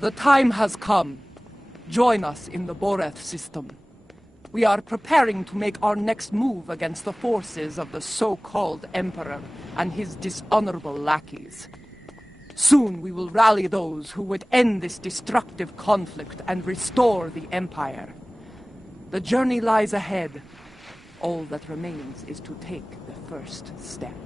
The time has come. Join us in the Boreth system. We are preparing to make our next move against the forces of the so-called Emperor and his dishonorable lackeys. Soon we will rally those who would end this destructive conflict and restore the Empire. The journey lies ahead. All that remains is to take the first step.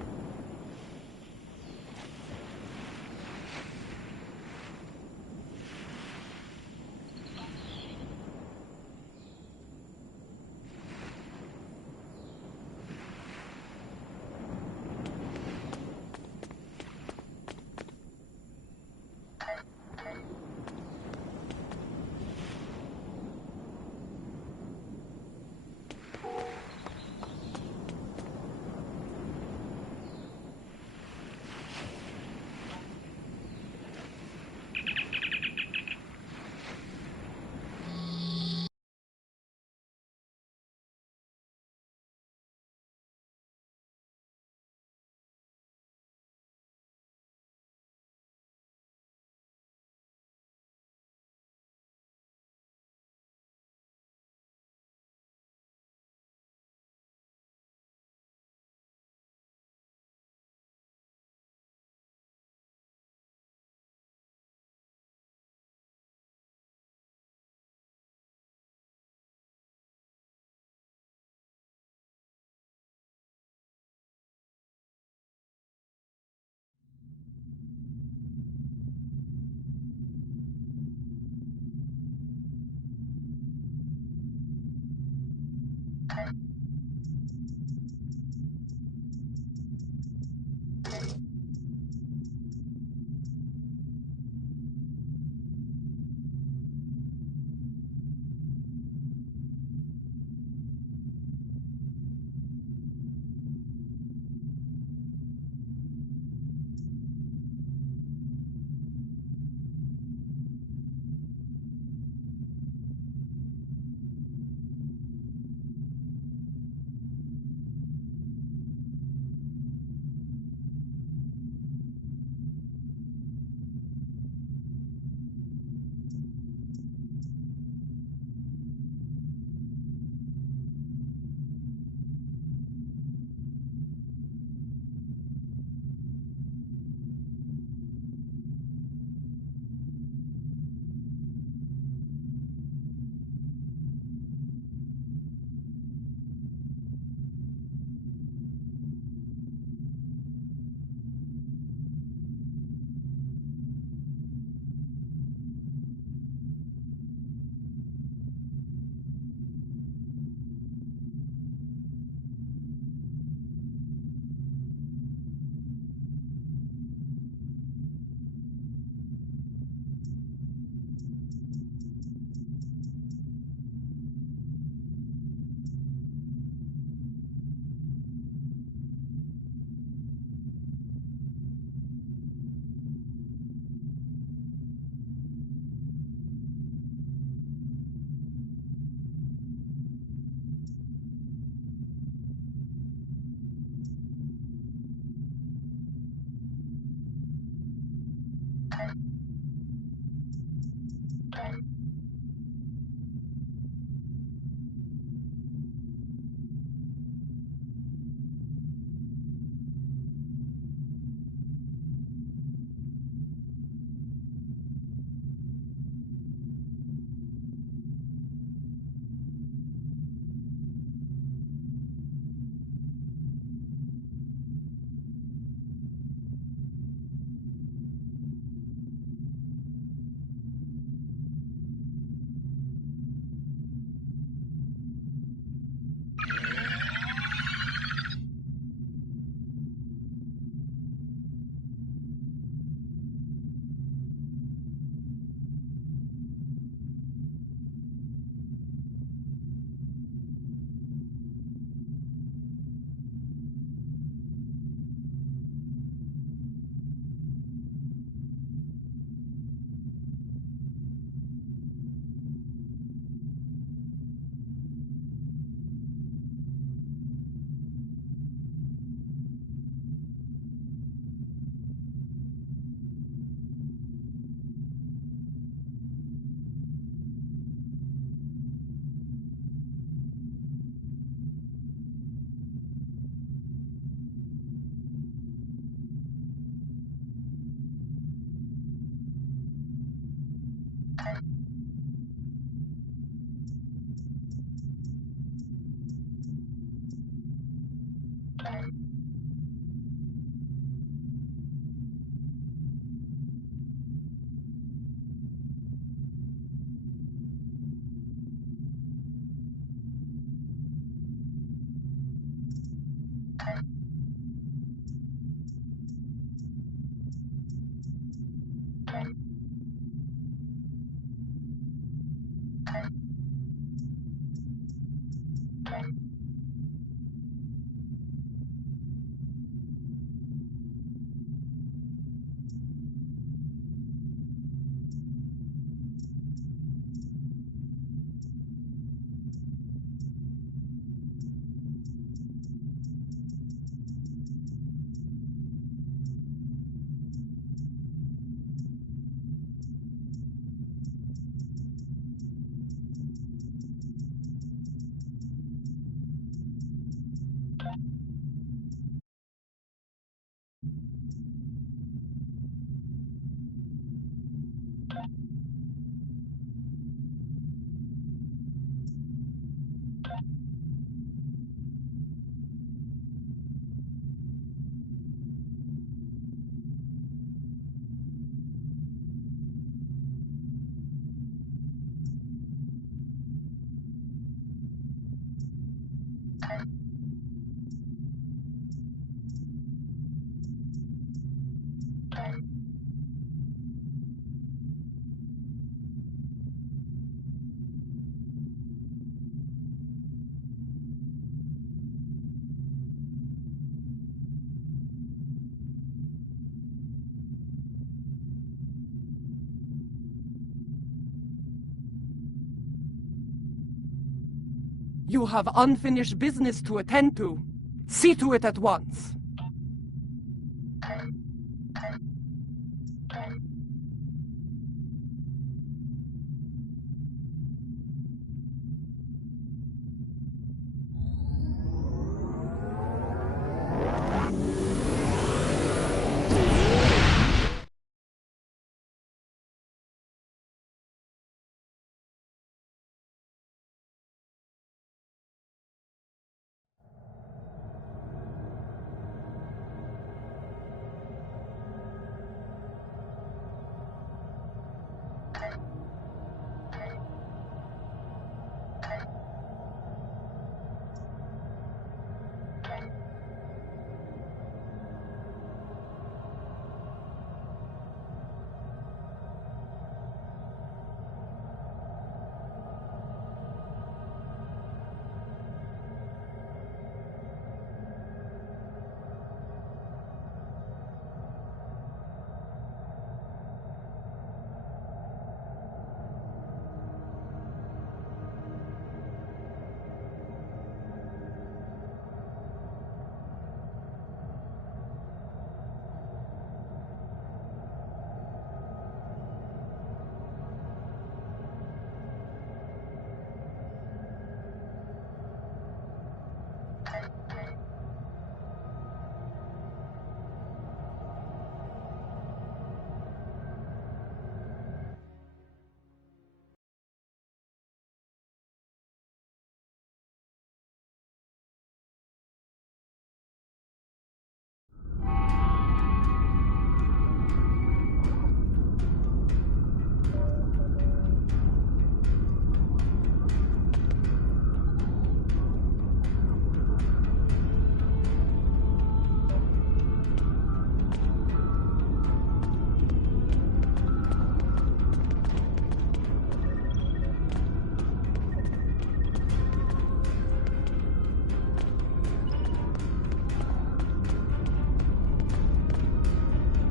You have unfinished business to attend to. See to it at once.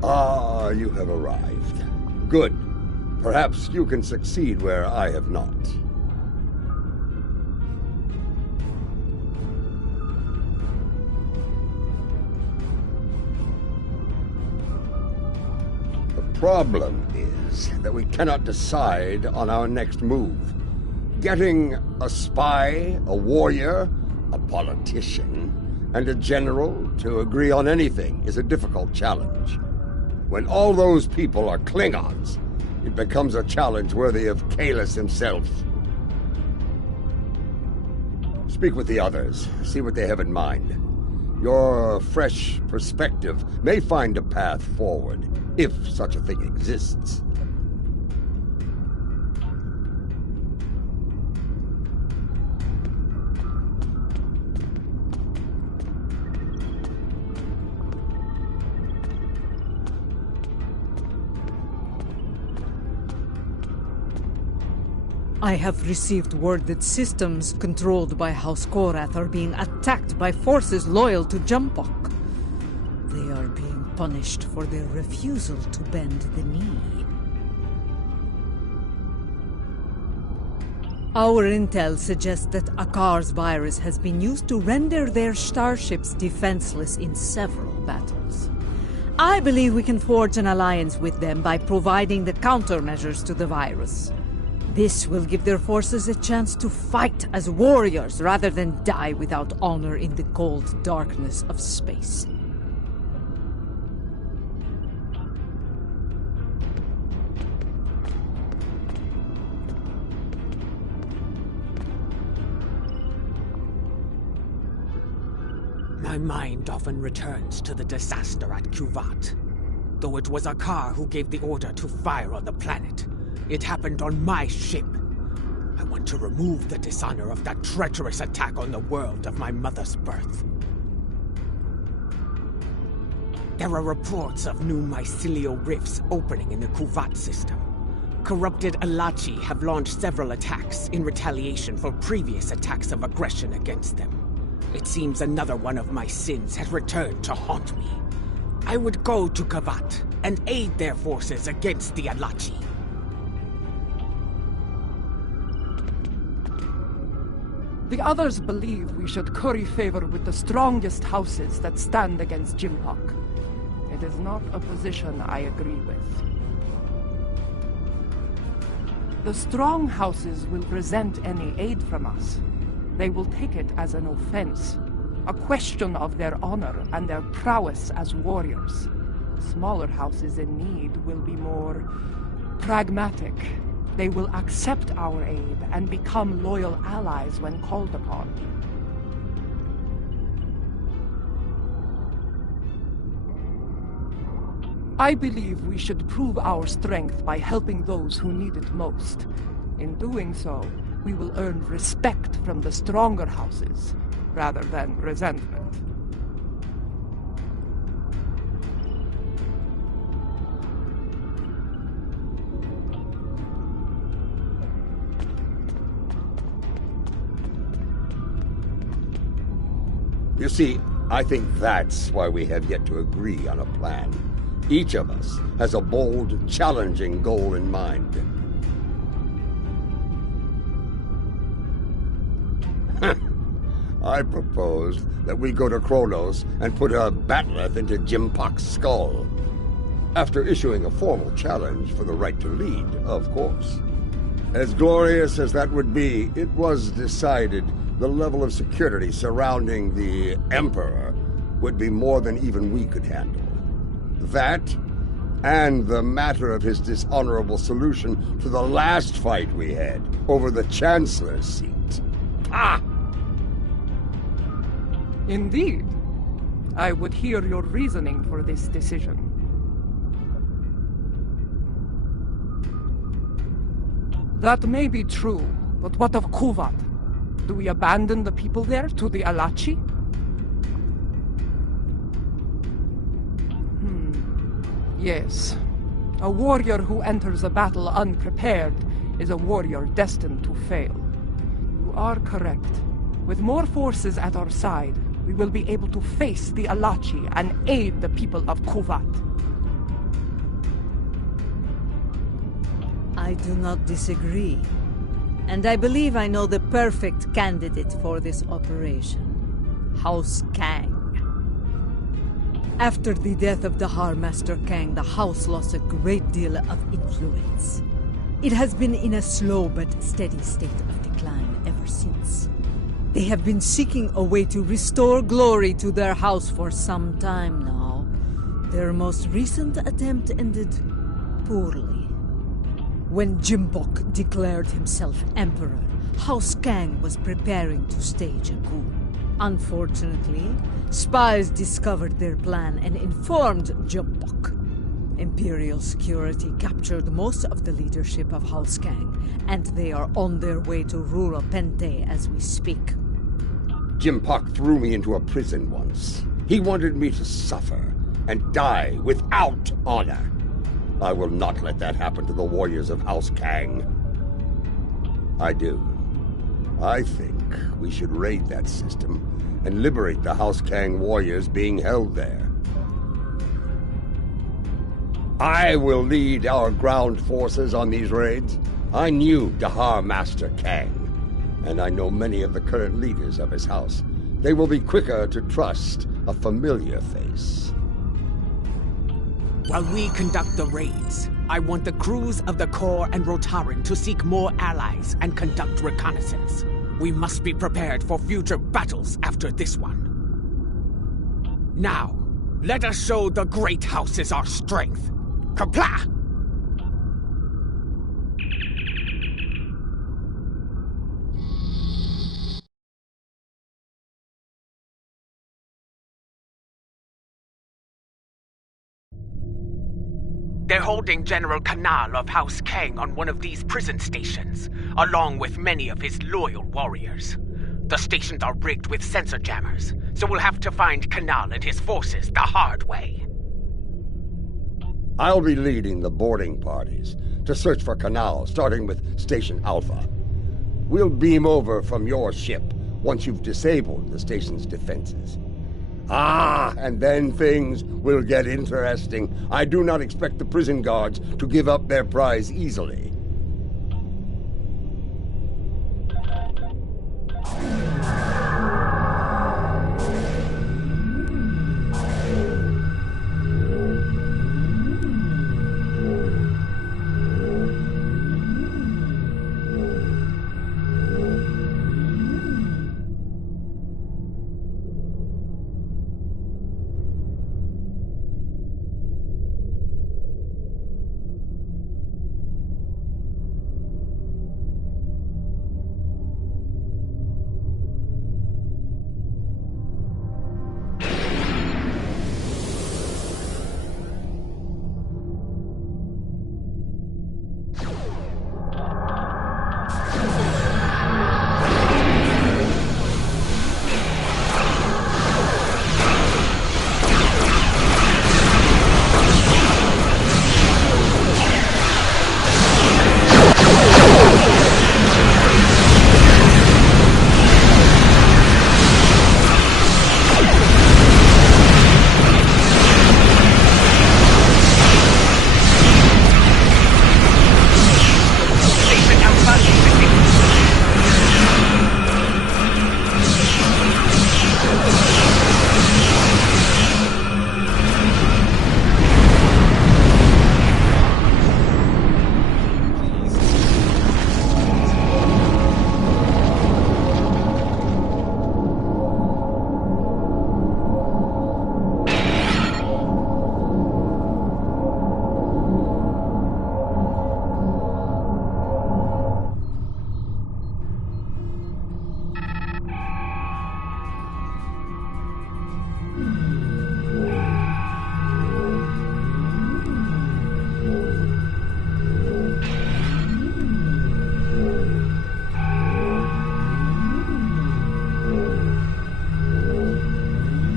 Ah, you have arrived. Good. Perhaps you can succeed where I have not. The problem is that we cannot decide on our next move. Getting a spy, a warrior, a politician, and a general to agree on anything is a difficult challenge. When all those people are Klingons, it becomes a challenge worthy of Kahless himself. Speak with the others, see what they have in mind. Your fresh perspective may find a path forward, if such a thing exists. I have received word that systems controlled by House Korath are being attacked by forces loyal to Jumpok. They are being punished for their refusal to bend the knee. Our intel suggests that Akar's virus has been used to render their starships defenseless in several battles. I believe we can forge an alliance with them by providing the countermeasures to the virus. This will give their forces a chance to fight as warriors rather than die without honor in the cold darkness of space. My mind often returns to the disaster at Kuvat. Though it was Akar who gave the order to fire on the planet, it happened on my ship. I want to remove the dishonor of that treacherous attack on the world of my mother's birth. There are reports of new mycelial rifts opening in the Kuvat system. Corrupted Alachi have launched several attacks in retaliation for previous attacks of aggression against them. It seems another one of my sins has returned to haunt me. I would go to Kuvat and aid their forces against the Alachi. The others believe we should curry favor with the strongest houses that stand against Jimpok. It is not a position I agree with. The strong houses will resent any aid from us. They will take it as an offense, a question of their honor and their prowess as warriors. Smaller houses in need will be more pragmatic. They will accept our aid and become loyal allies when called upon. I believe we should prove our strength by helping those who need it most. In doing so, we will earn respect from the stronger houses, rather than resentment. You see, I think that's why we have yet to agree on a plan. Each of us has a bold, challenging goal in mind. I proposed that we go to Kronos and put a bat'leth into Jimpok's skull. After issuing a formal challenge for the right to lead, of course. As glorious as that would be, it was decided the level of security surrounding the Emperor would be more than even we could handle. That, and the matter of his dishonorable solution to the last fight we had over the Chancellor's seat. Ah! Indeed. I would hear your reasoning for this decision. That may be true, but what of Kuvat? Do we abandon the people there to the Alachi? Yes. A warrior who enters a battle unprepared is a warrior destined to fail. You are correct. With more forces at our side, we will be able to face the Alachi and aid the people of Kuvat. I do not disagree. And I believe I know the perfect candidate for this operation. House Kang. After the death of Dahar Master Kang, the house lost a great deal of influence. It has been in a slow but steady state of decline ever since. They have been seeking a way to restore glory to their house for some time now. Their most recent attempt ended poorly. When Jimpok declared himself emperor, House Kang was preparing to stage a coup. Unfortunately, spies discovered their plan and informed Jumpok. Imperial security captured most of the leadership of Halskang, and they are on their way to Rura Pente as we speak. Jimpok threw me into a prison once. He wanted me to suffer and die without honor. I will not let that happen to the warriors of House Kang. I do. I think we should raid that system and liberate the House Kang warriors being held there. I will lead our ground forces on these raids. I knew Dahar Master Kang, and I know many of the current leaders of his house. They will be quicker to trust a familiar face. While we conduct the raids, I want the crews of the Core and Rotaran to seek more allies and conduct reconnaissance. We must be prepared for future battles after this one. Now, let us show the Great Houses our strength. Kapla! They're holding General Kanal of House Kang on one of these prison stations, along with many of his loyal warriors. The stations are rigged with sensor jammers, so we'll have to find Kanal and his forces the hard way. I'll be leading the boarding parties to search for Kanal, starting with Station Alpha. We'll beam over from your ship once you've disabled the station's defenses. And then things will get interesting. I do not expect the prison guards to give up their prize easily.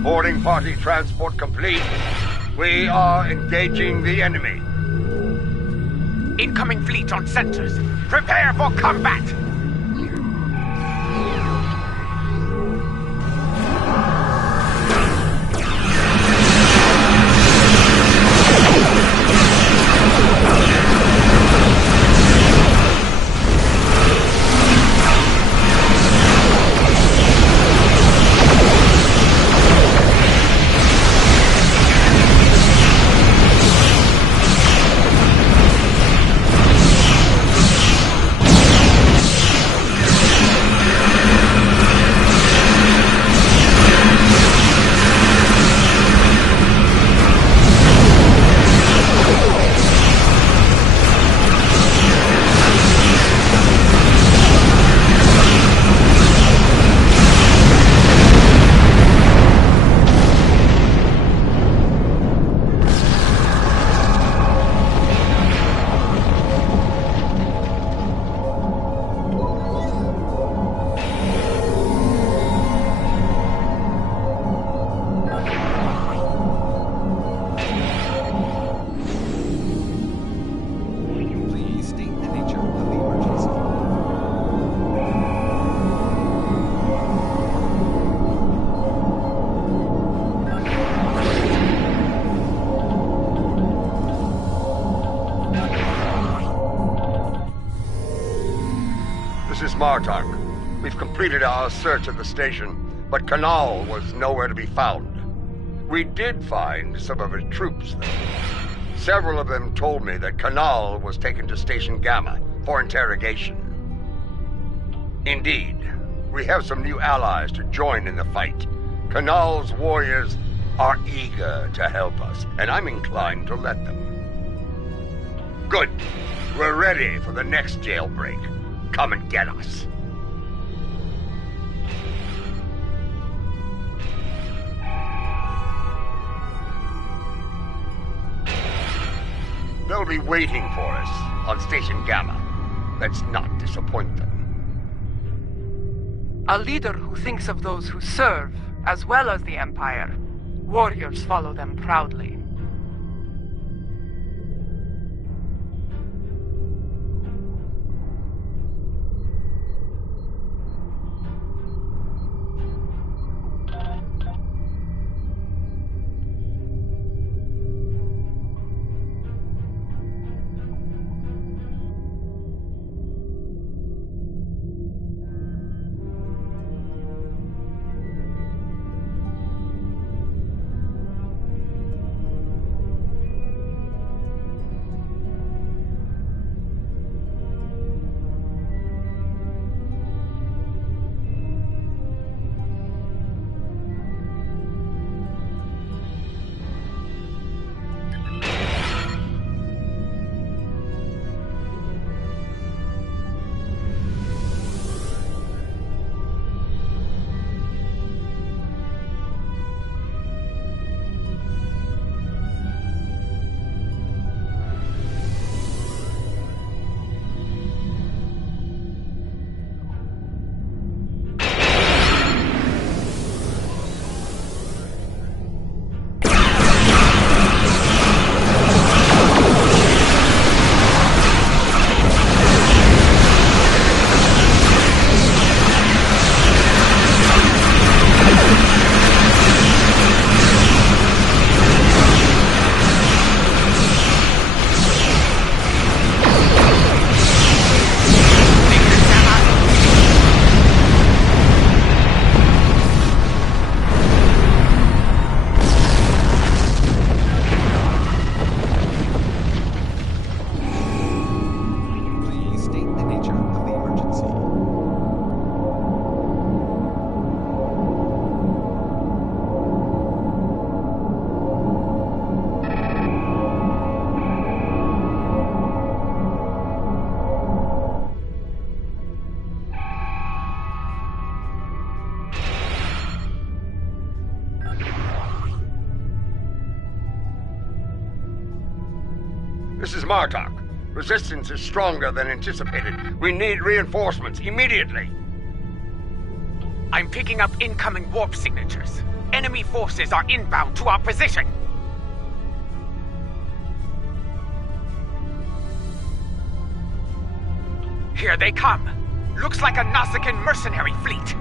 Boarding party transport complete. We are engaging the enemy. Incoming fleet on sensors. Prepare for combat! Martok. We've completed our search of the station, but Kanal was nowhere to be found. We did find some of his troops, though. Several of them told me that Kanal was taken to Station Gamma for interrogation. Indeed, we have some new allies to join in the fight. Kanal's warriors are eager to help us, and I'm inclined to let them. Good. We're ready for the next jailbreak. Come and get us. They'll be waiting for us on Station Gamma. Let's not disappoint them. A leader who thinks of those who serve, as well as the Empire. Warriors follow them proudly. This is Martok. Resistance is stronger than anticipated. We need reinforcements immediately. I'm picking up incoming warp signatures. Enemy forces are inbound to our position. Here they come. Looks like a Nausicaan mercenary fleet.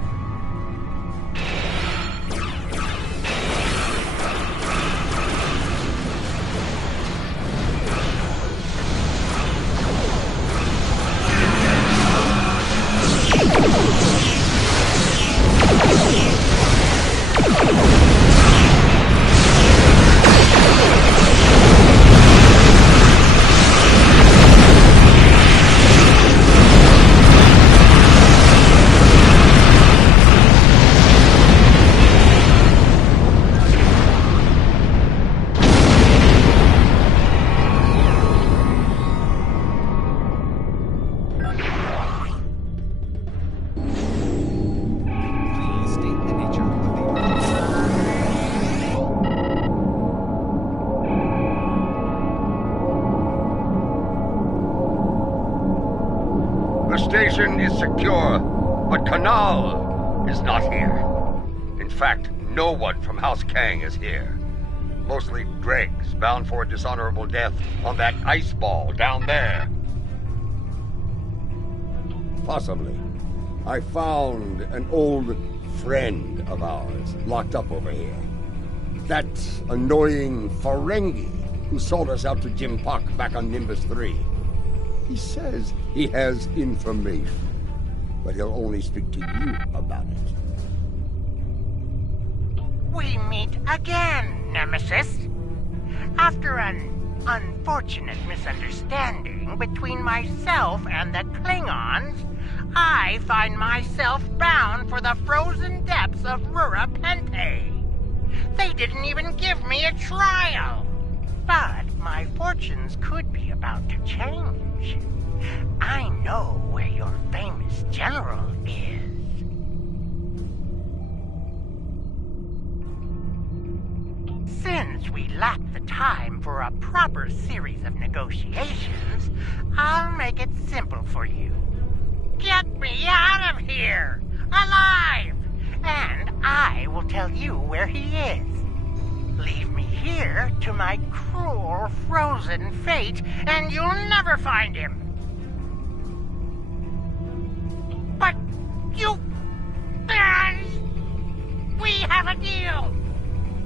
The station is secure, but Kanal is not here. In fact, no one from House Kang is here. Mostly dregs bound for a dishonorable death on that ice ball down there. Possibly. I found an old friend of ours locked up over here. That annoying Ferengi who sold us out to Jim Pak back on Nimbus 3. He says he has information. but he'll only speak to you about it. We meet again, Nemesis. After an unfortunate misunderstanding between myself and the Klingons, I find myself bound for the frozen depths of Rura Penthe. They didn't even give me a trial. But my fortunes could be about to change. I know where your famous general is. Since we lack the time for a proper series of negotiations, I'll make it simple for you. Get me out of here, alive, and I will tell you where he is. Leave me here to my cruel, frozen fate, and you'll never find him. But you... We have a deal!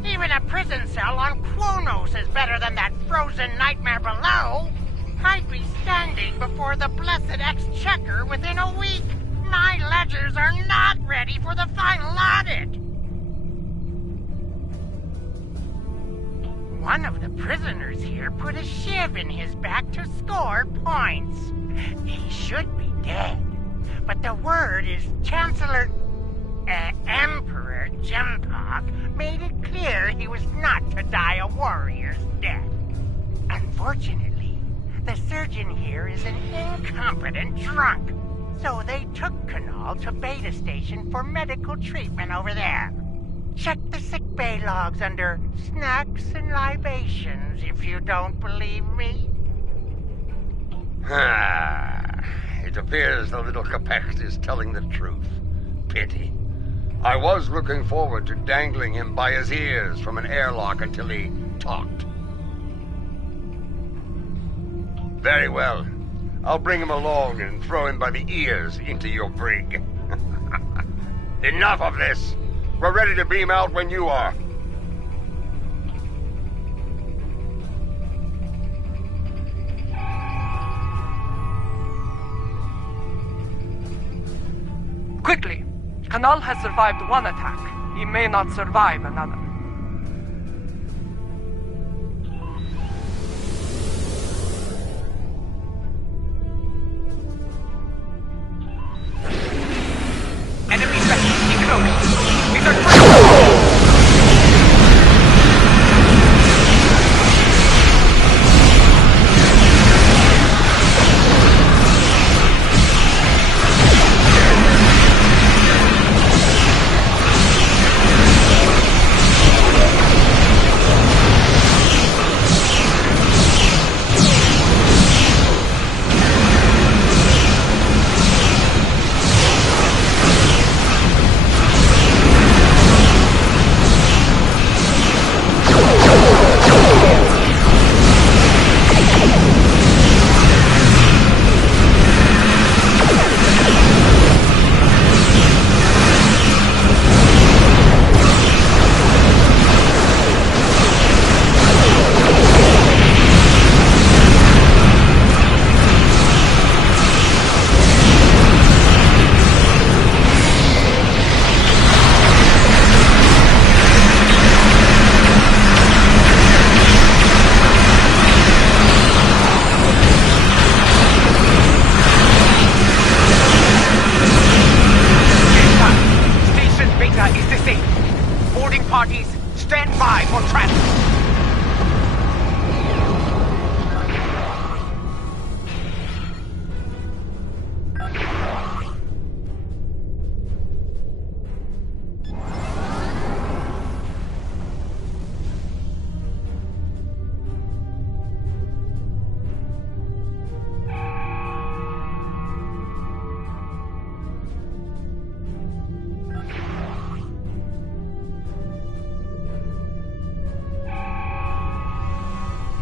Even a prison cell on Kronos is better than that frozen nightmare below. I'd be standing before the blessed Exchequer within a week. My ledgers are not ready for the final audit. One of the prisoners here put a shiv in his back to score points. He should be dead, but the word is Emperor Jempak made it clear he was not to die a warrior's death. Unfortunately, the surgeon here is an incompetent drunk, so they took Kanal to Beta Station for medical treatment over there. Check the sickbay logs under snacks and libations if you don't believe me. It appears the little Capex is telling the truth. Pity. I was looking forward to dangling him by his ears from an airlock until he talked. Very well. I'll bring him along and throw him by the ears into your brig. Enough of this! We're ready to beam out when you are. Quickly! Kanal has survived one attack. He may not survive another. Enemy vessels close. These are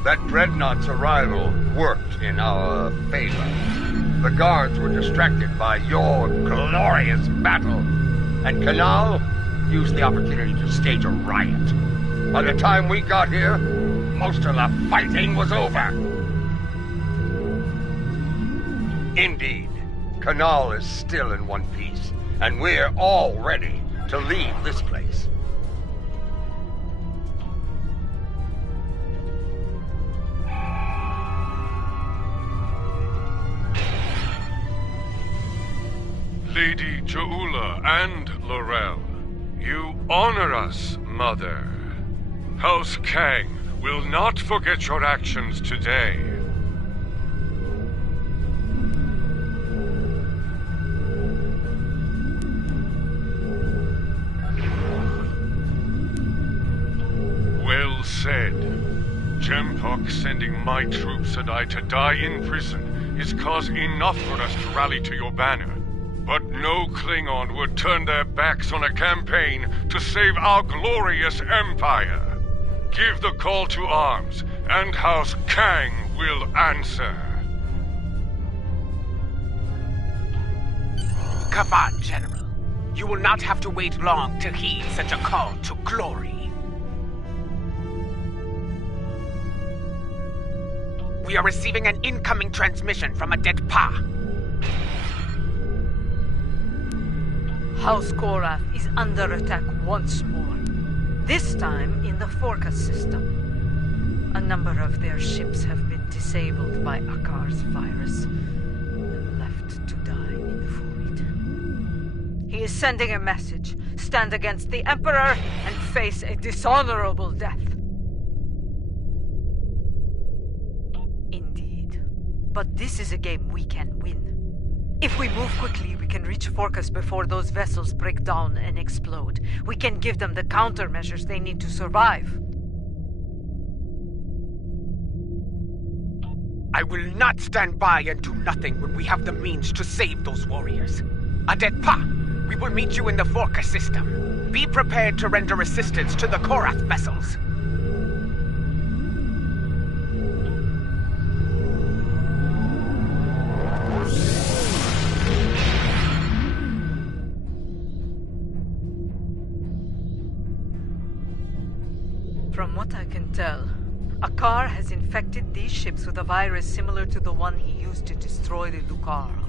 That dreadnought's arrival worked in our favor. The guards were distracted by your glorious battle, and Kanal used the opportunity to stage a riot. By the time we got here, most of the fighting was over. Indeed, Canal is still in one piece, and we're all ready to leave this place. Lady Joula and Laurel, you honor us, Mother. House Kang will not forget your actions today. Well said. Jempok sending my troops and I to die in prison is cause enough for us to rally to your banner. But no Klingon would turn their backs on a campaign to save our glorious empire. Give the call to arms, and House Kang will answer. Kavad, General. You will not have to wait long to heed such a call to glory. We are receiving an incoming transmission from Adet Pa. House Korath is under attack once more. This time in the Forca system. A number of their ships have been disabled by Akar's virus and left to die in the void. He is sending a message. Stand against the Emperor and face a dishonorable death. Indeed. But this is a game we can win. If we move quickly, we can reach Forcas before those vessels break down and explode. We can give them the countermeasures they need to survive. I will not stand by and do nothing when we have the means to save those warriors. Adet Pa, we will meet you in the Forca system. Be prepared to render assistance to the Korath vessels. From what I can tell, Akar has infected these ships with a virus similar to the one he used to destroy the Lucaran.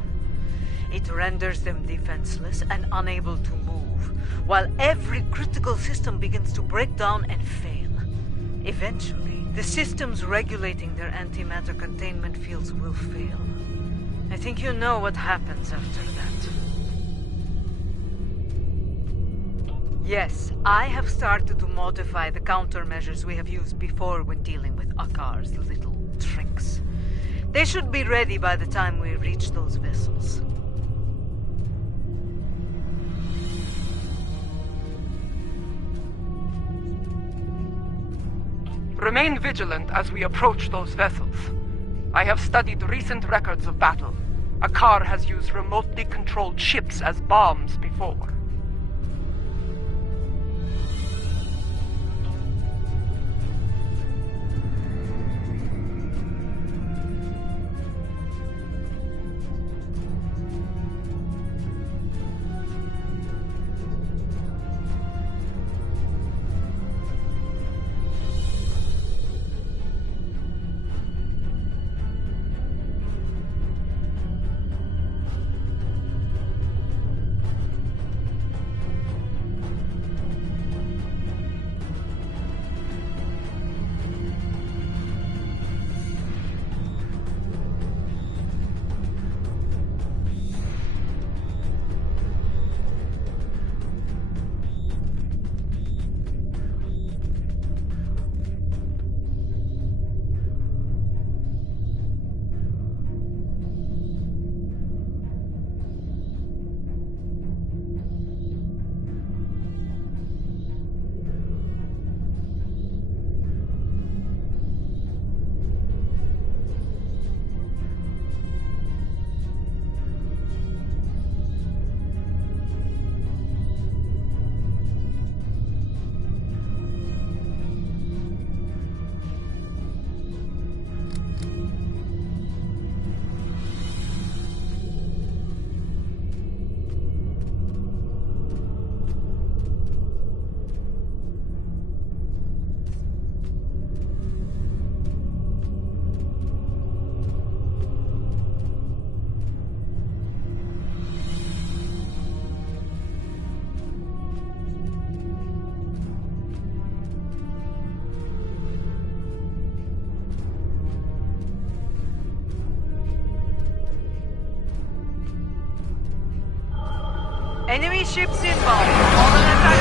It renders them defenseless and unable to move, while every critical system begins to break down and fail. Eventually, the systems regulating their antimatter containment fields will fail. I think you know what happens after that. Yes, I have started to modify the countermeasures we have used before when dealing with Akar's little tricks. They should be ready by the time we reach those vessels. Remain vigilant as we approach those vessels. I have studied recent records of battle. Akar has used remotely controlled ships as bombs before. Enemy ships inbound. On an attack.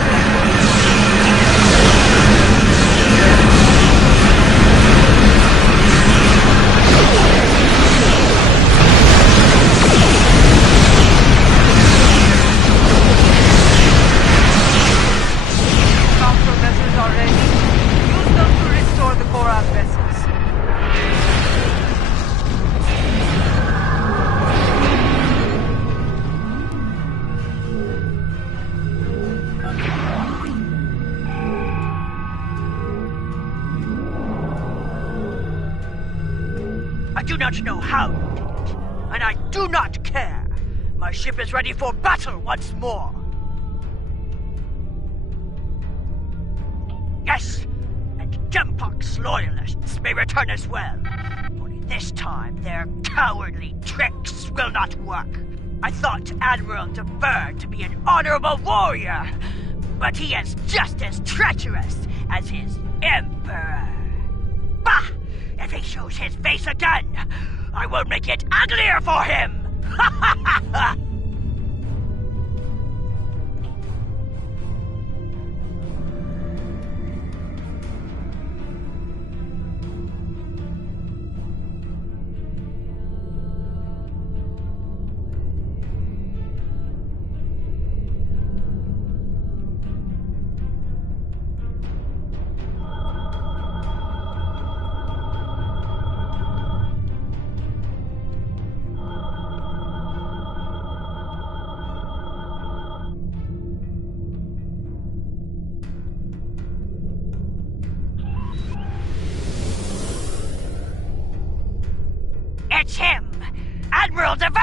Counter vessels are ready. Use them to restore the Korath vessels. I do not know how you did it, and I do not care. My ship is ready for battle once more. Yes, and Jempok's loyalists may return as well. Only this time, their cowardly tricks will not work. I thought Admiral Dever to be an honorable warrior, but he is just as treacherous as his Emperor. Bah! If he shows his face again, I will make it uglier for him! Ha ha ha ha! It's him! Admiral Dever!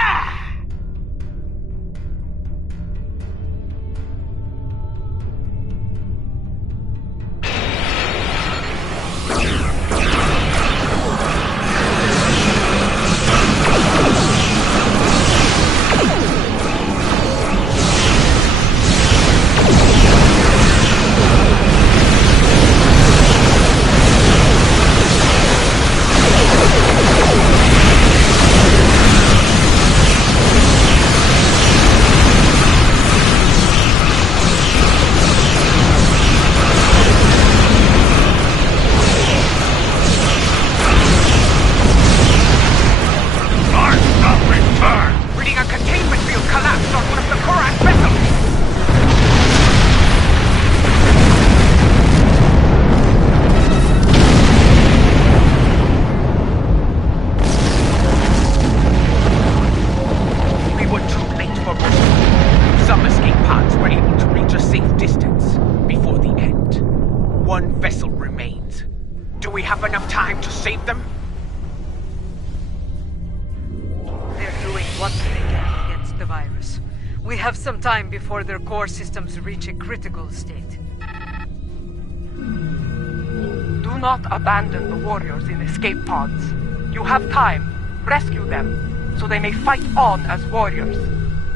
We have some time before their core systems reach a critical state. Do not abandon the warriors in escape pods. You have time. Rescue them, so they may fight on as warriors.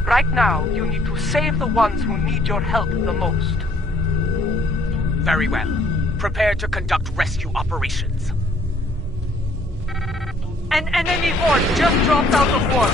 Right now, you need to save the ones who need your help the most. Very well. Prepare to conduct rescue operations. An enemy horde just dropped out of warp.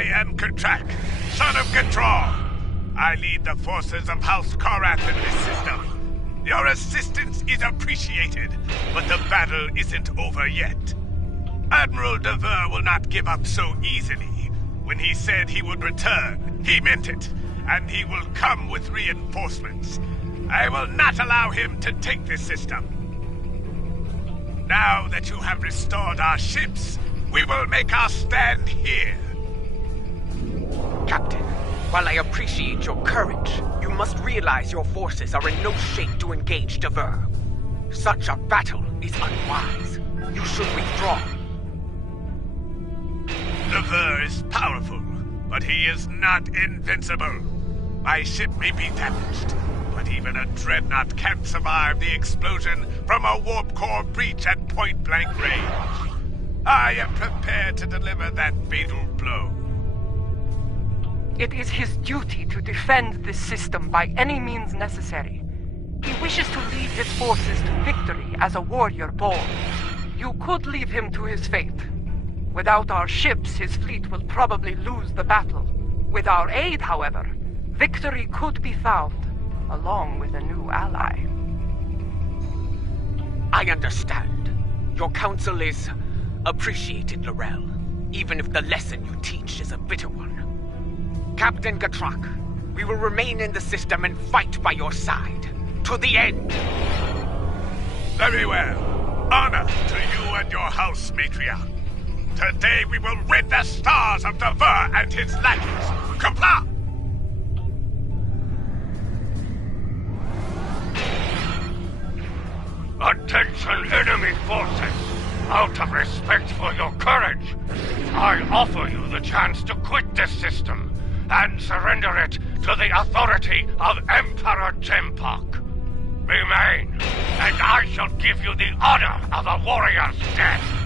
I am Kertrak, son of Gatral. I lead the forces of House Korath in this system. Your assistance is appreciated, but the battle isn't over yet. Admiral Dever will not give up so easily. When he said he would return, he meant it, and he will come with reinforcements. I will not allow him to take this system. Now that you have restored our ships, we will make our stand here. Captain, while I appreciate your courage, you must realize your forces are in no shape to engage Dever. Such a battle is unwise. You should withdraw. Dever is powerful, but he is not invincible. My ship may be damaged, but even a dreadnought can't survive the explosion from a warp core breach at point-blank range. I am prepared to deliver that fatal blow. It is his duty to defend this system by any means necessary. He wishes to lead his forces to victory as a warrior born. You could leave him to his fate. Without our ships, his fleet will probably lose the battle. With our aid, however, victory could be found, along with a new ally. I understand. Your counsel is appreciated, Laurel, even if the lesson you teach is a bitter one. Captain Gatrak, we will remain in the system and fight by your side, to the end. Very well. Honor to you and your house, Matriarch. Today we will rid the stars of Dever and his lackeys. Comply! Attention, enemy forces! Out of respect for your courage, I offer you the chance to quit this system and surrender it to the authority of Emperor Jempok. Remain, and I shall give you the honor of a warrior's death.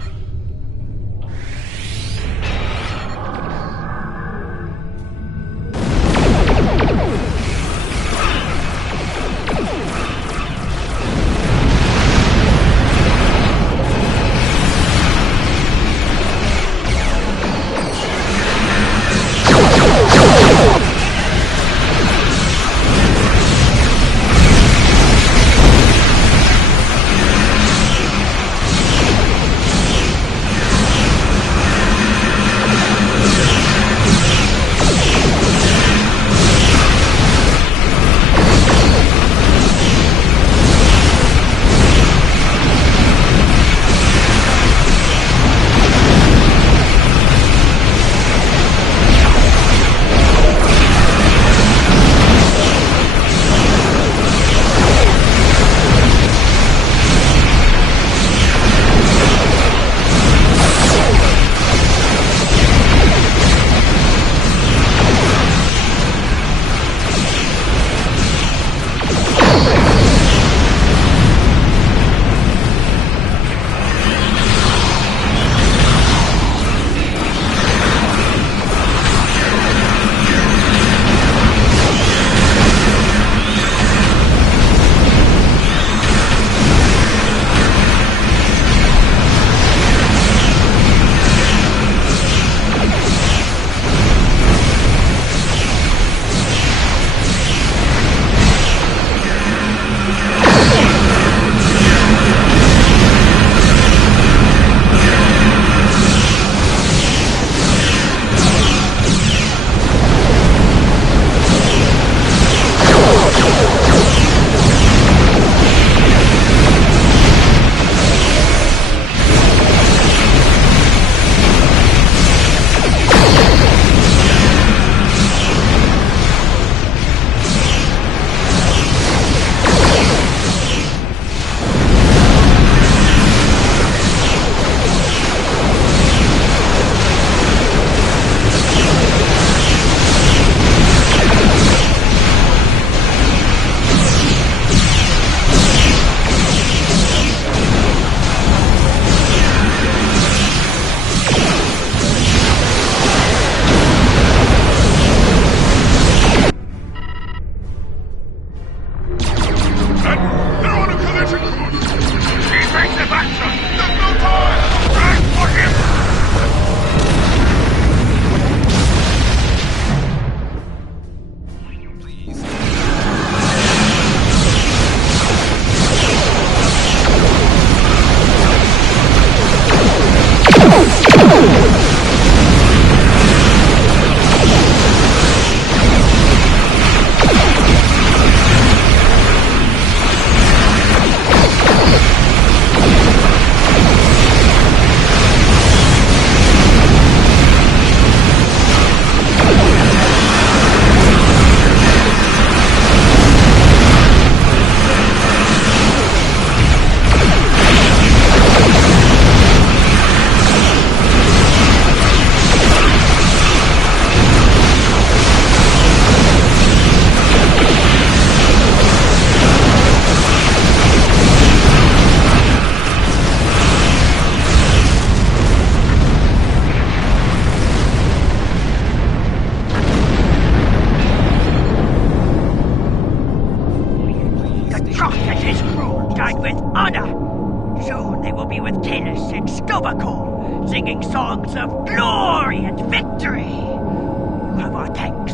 Singing songs of glory and victory. You have our thanks.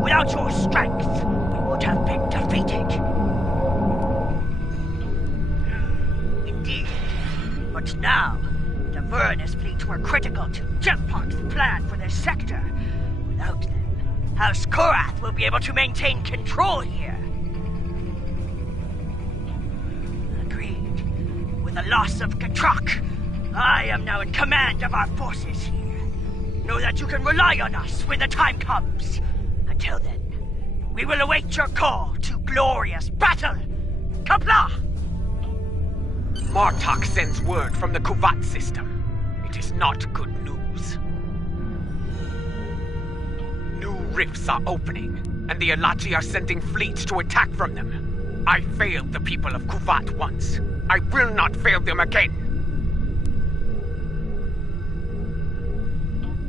Without your strength, we would have been defeated. Indeed. But now, the Varanus fleet were critical to Jempok's plan for this sector. Without them, House Korath will be able to maintain control here. Agreed. With the loss of Katrak, I am now in command of our forces here. Know that you can rely on us when the time comes. Until then, we will await your call to glorious battle. Qapla'! Martok sends word from the Kuvat system. It is not good news. New rifts are opening, and the Alachi are sending fleets to attack from them. I failed the people of Kuvat once. I will not fail them again.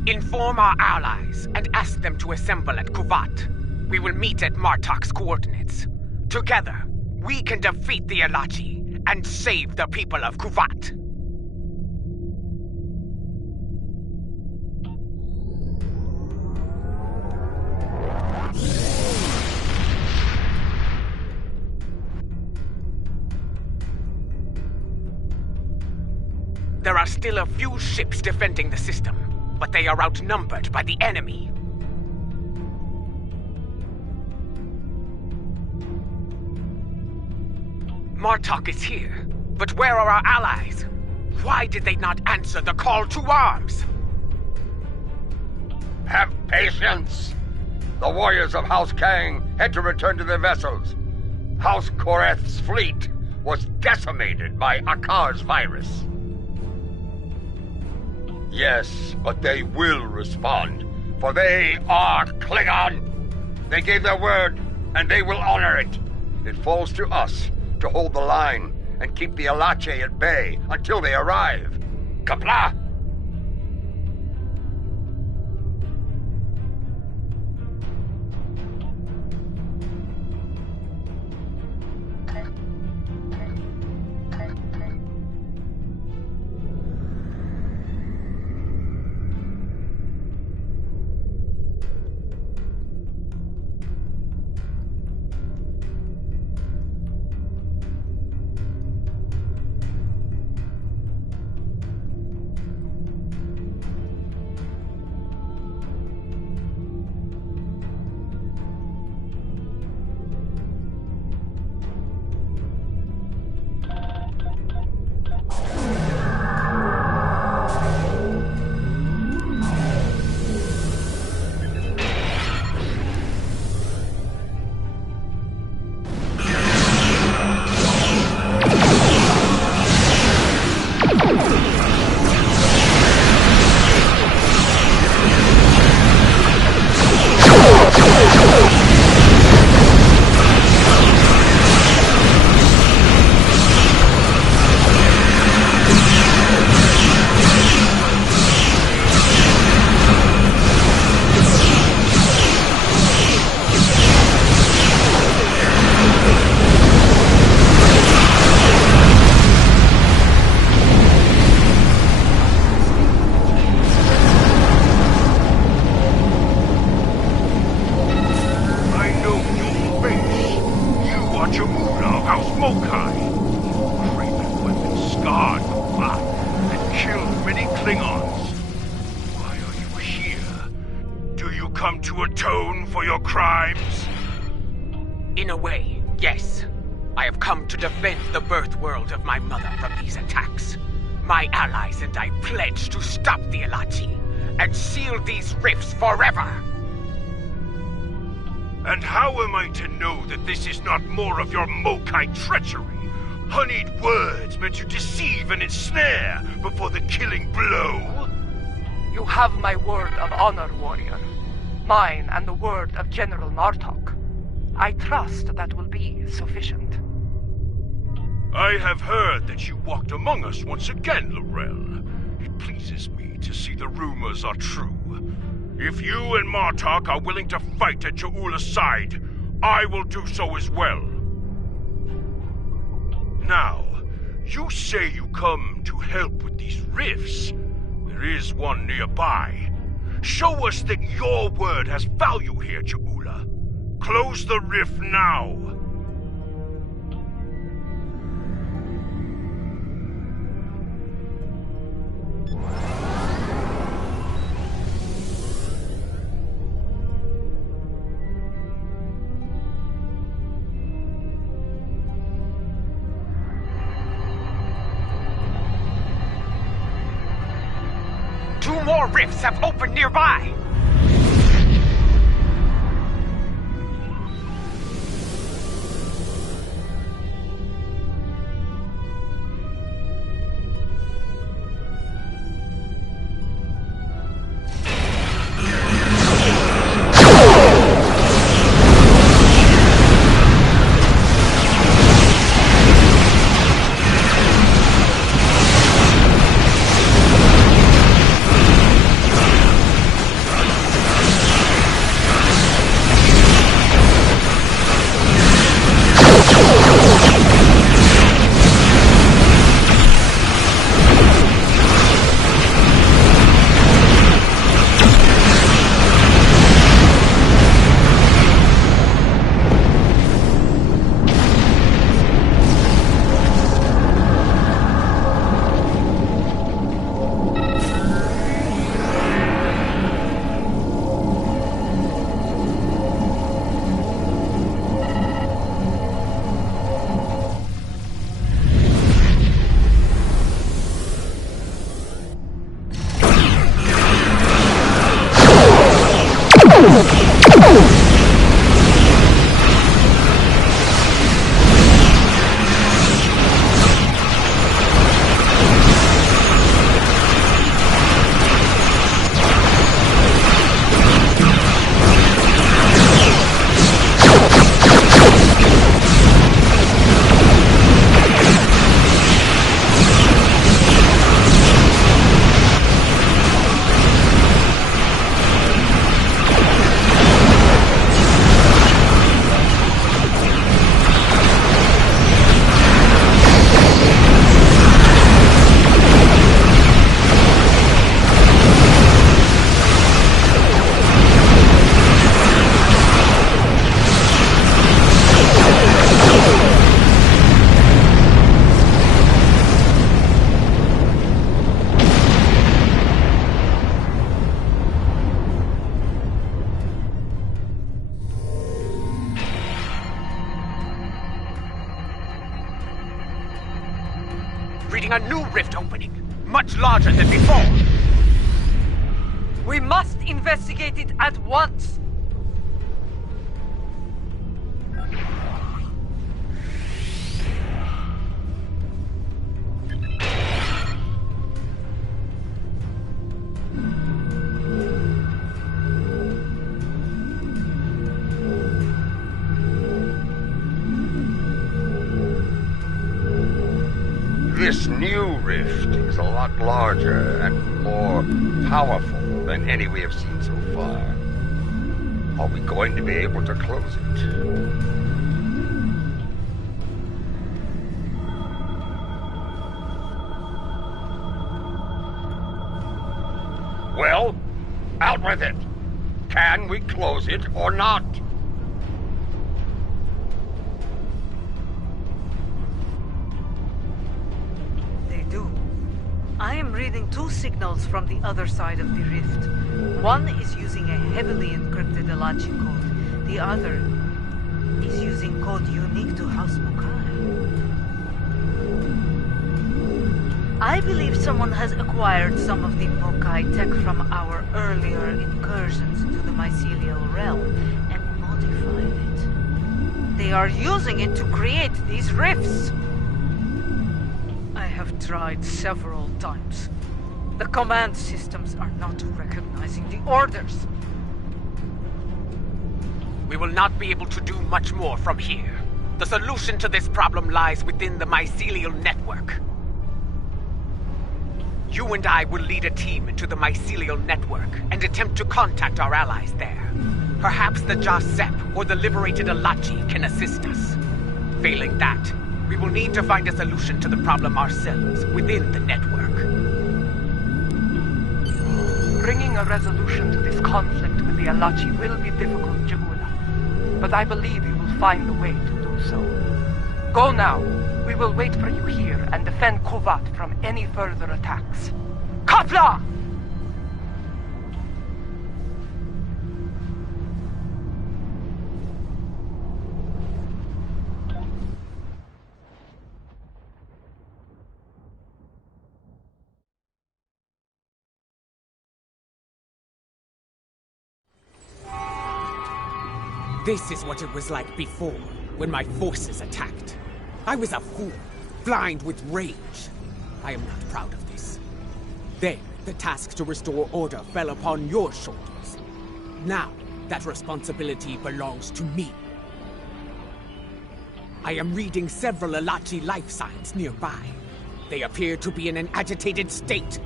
Inform our allies and ask them to assemble at Kuvat. We will meet at Martok's coordinates. Together, we can defeat the Alachi and save the people of Kuvat. There are still a few ships defending the system, but they are outnumbered by the enemy. Martok is here, but where are our allies? Why did they not answer the call to arms? Have patience! The warriors of House Kang had to return to their vessels. House Korath's fleet was decimated by Akar's virus. Yes, but they will respond, for they are Klingon. They gave their word, and they will honor it. It falls to us to hold the line and keep the Alache at bay until they arrive. Qapla'! come to atone for your crimes? In a way, yes. I have come to defend the birth world of my mother from these attacks. My allies and I pledge to stop the Alachi and seal these rifts forever. And how am I to know that this is not more of your Mokai treachery? Honeyed words meant to deceive and ensnare before the killing blow? You have my word of honor, warrior. Mine and the word of General Martok. I trust that will be sufficient. I have heard that you walked among us once again, Laurel. It pleases me to see the rumors are true. If you and Martok are willing to fight at Ja'ula's side, I will do so as well. Now, you say you come to help with these rifts. There is one nearby. Show us that your word has value here, Ja'ula. Close the rift now. Two more rifts have opened nearby! Reading a new rift opening, much larger than before. We must investigate it at once. This new rift is a lot larger and more powerful than any we have seen so far. Are we going to be able to close it? Well, out with it. Can we close it or not? I am reading two signals from the other side of the rift. One is using a heavily encrypted Alachi code. The other is using code unique to House Mukai. I believe someone has acquired some of the Mukai tech from our earlier incursions into the mycelial realm and modified it. They are using it to create these rifts. I have tried several times. The command systems are not recognizing the orders. We will not be able to do much more from here. The solution to this problem lies within the mycelial network. You and I will lead a team into the mycelial network and attempt to contact our allies there. Perhaps the Jasep or the liberated Alachi can assist us. Failing that, we will need to find a solution to the problem ourselves within the network. Bringing a resolution to this conflict with the Alachi will be difficult, Jagula. But I believe you will find a way to do so. Go now. We will wait for you here and defend Kovat from any further attacks. Kapla! This is what it was like before, when my forces attacked. I was a fool, blind with rage. I am not proud of this. Then, the task to restore order fell upon your shoulders. Now, that responsibility belongs to me. I am reading several Alachi life signs nearby. They appear to be in an agitated state.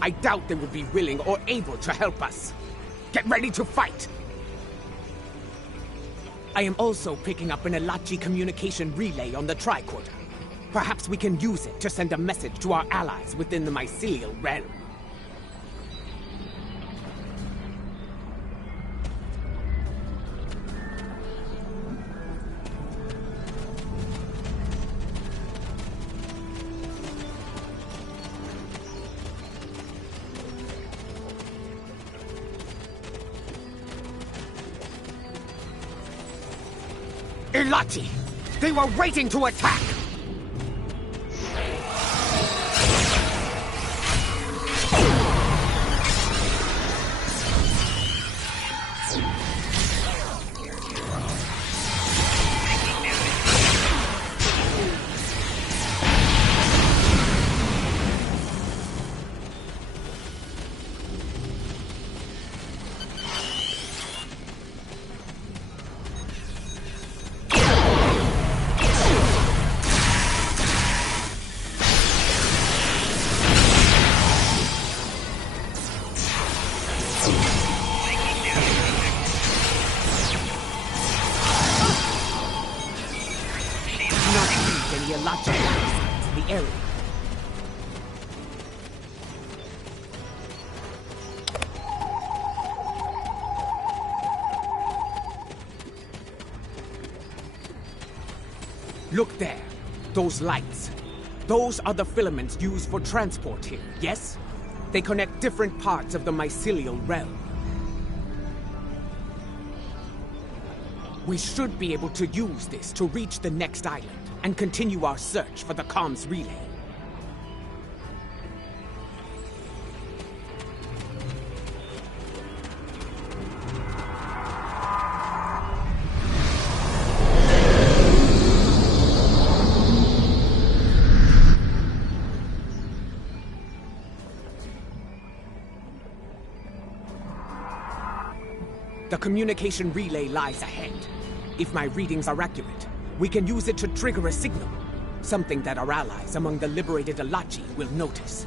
I doubt they will be willing or able to help us. Get ready to fight! I am also picking up an Alachi communication relay on the tricorder. Perhaps we can use it to send a message to our allies within the mycelial realm. Alachi! They were waiting to attack! Look there. Those lights. Those are the filaments used for transport here, yes? They connect different parts of the mycelial realm. We should be able to use this to reach the next island and continue our search for the comms relay. The communication relay lies ahead. If my readings are accurate, we can use it to trigger a signal. Something that our allies among the liberated Alachi will notice.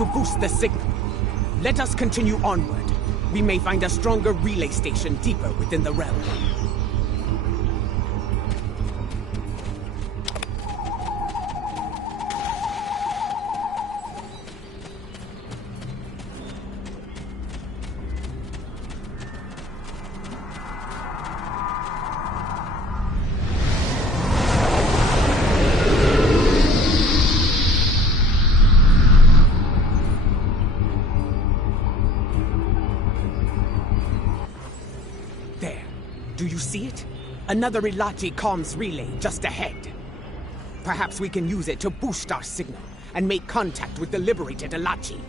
to boost the signal. Let us continue onward. We may find a stronger relay station deeper within the realm. Do you see it? Another Ilachi comms relay just ahead. Perhaps we can use it to boost our signal and make contact with the liberated Ilachi.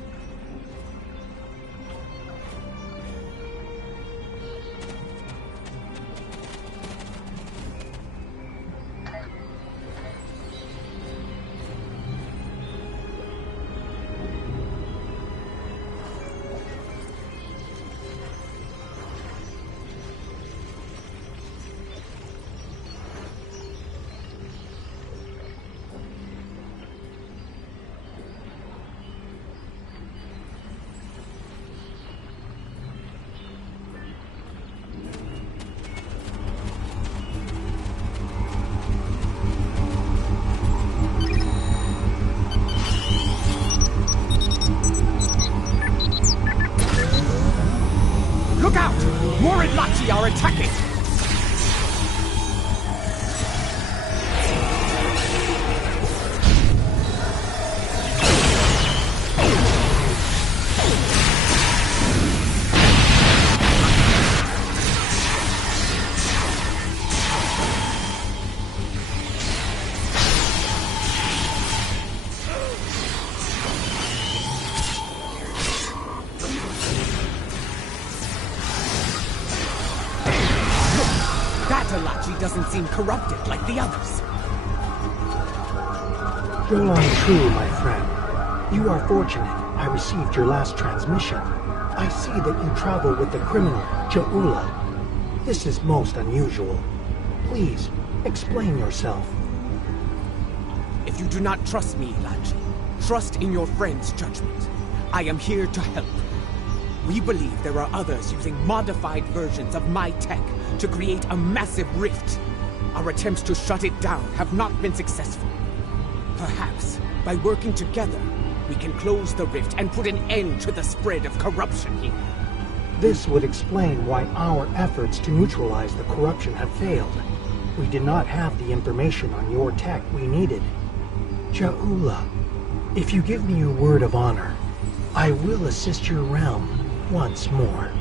Look out! More Ilachi are attacking! Ilachi doesn't seem corrupted like the others. Go on true, my friend. You are fortunate I received your last transmission. I see that you travel with the criminal, Ja'ula. This is most unusual. Please, explain yourself. If you do not trust me, Ilachi, trust in your friend's judgment. I am here to help. We believe there are others using modified versions of my tech to create a massive rift. Our attempts to shut it down have not been successful. Perhaps, by working together, we can close the rift and put an end to the spread of corruption here. This would explain why our efforts to neutralize the corruption have failed. We did not have the information on your tech we needed. Ja'ula, if you give me your word of honor, I will assist your realm once more.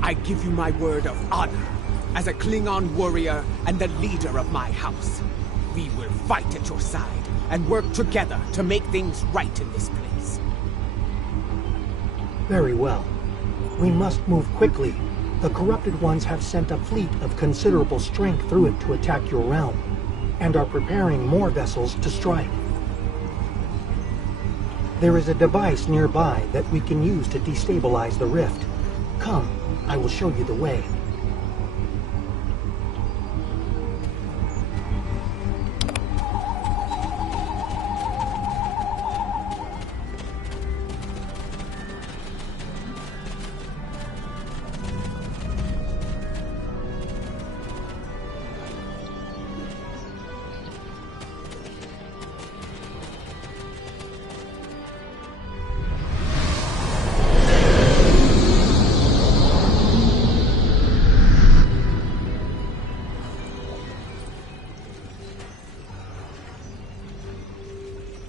I give you my word of honor. As a Klingon warrior and the leader of my house, we will fight at your side and work together to make things right in this place. Very well. We must move quickly. The corrupted ones have sent a fleet of considerable strength through it to attack your realm, and are preparing more vessels to strike. There is a device nearby that we can use to destabilize the rift. Come, I will show you the way.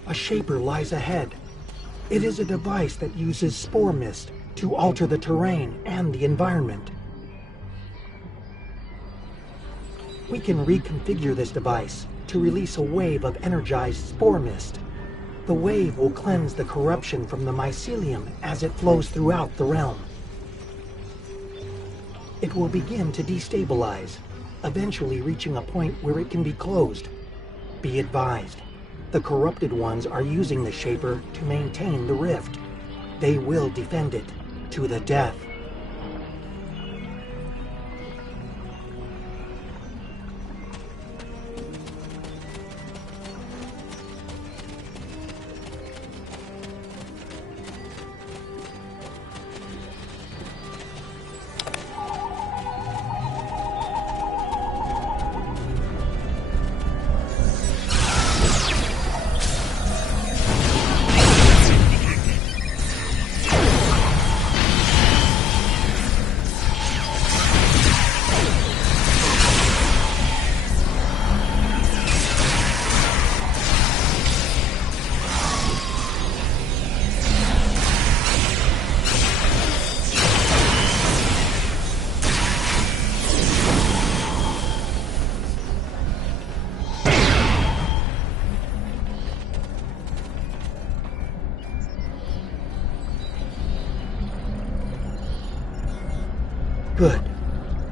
A Shaper lies ahead. It is a device that uses spore mist to alter the terrain and the environment. We can reconfigure this device to release a wave of energized spore mist. The wave will cleanse the corruption from the mycelium as it flows throughout the realm. It will begin to destabilize, eventually reaching a point where it can be closed. Be advised. The corrupted ones are using the Shaper to maintain the rift. They will defend it to the death. Good.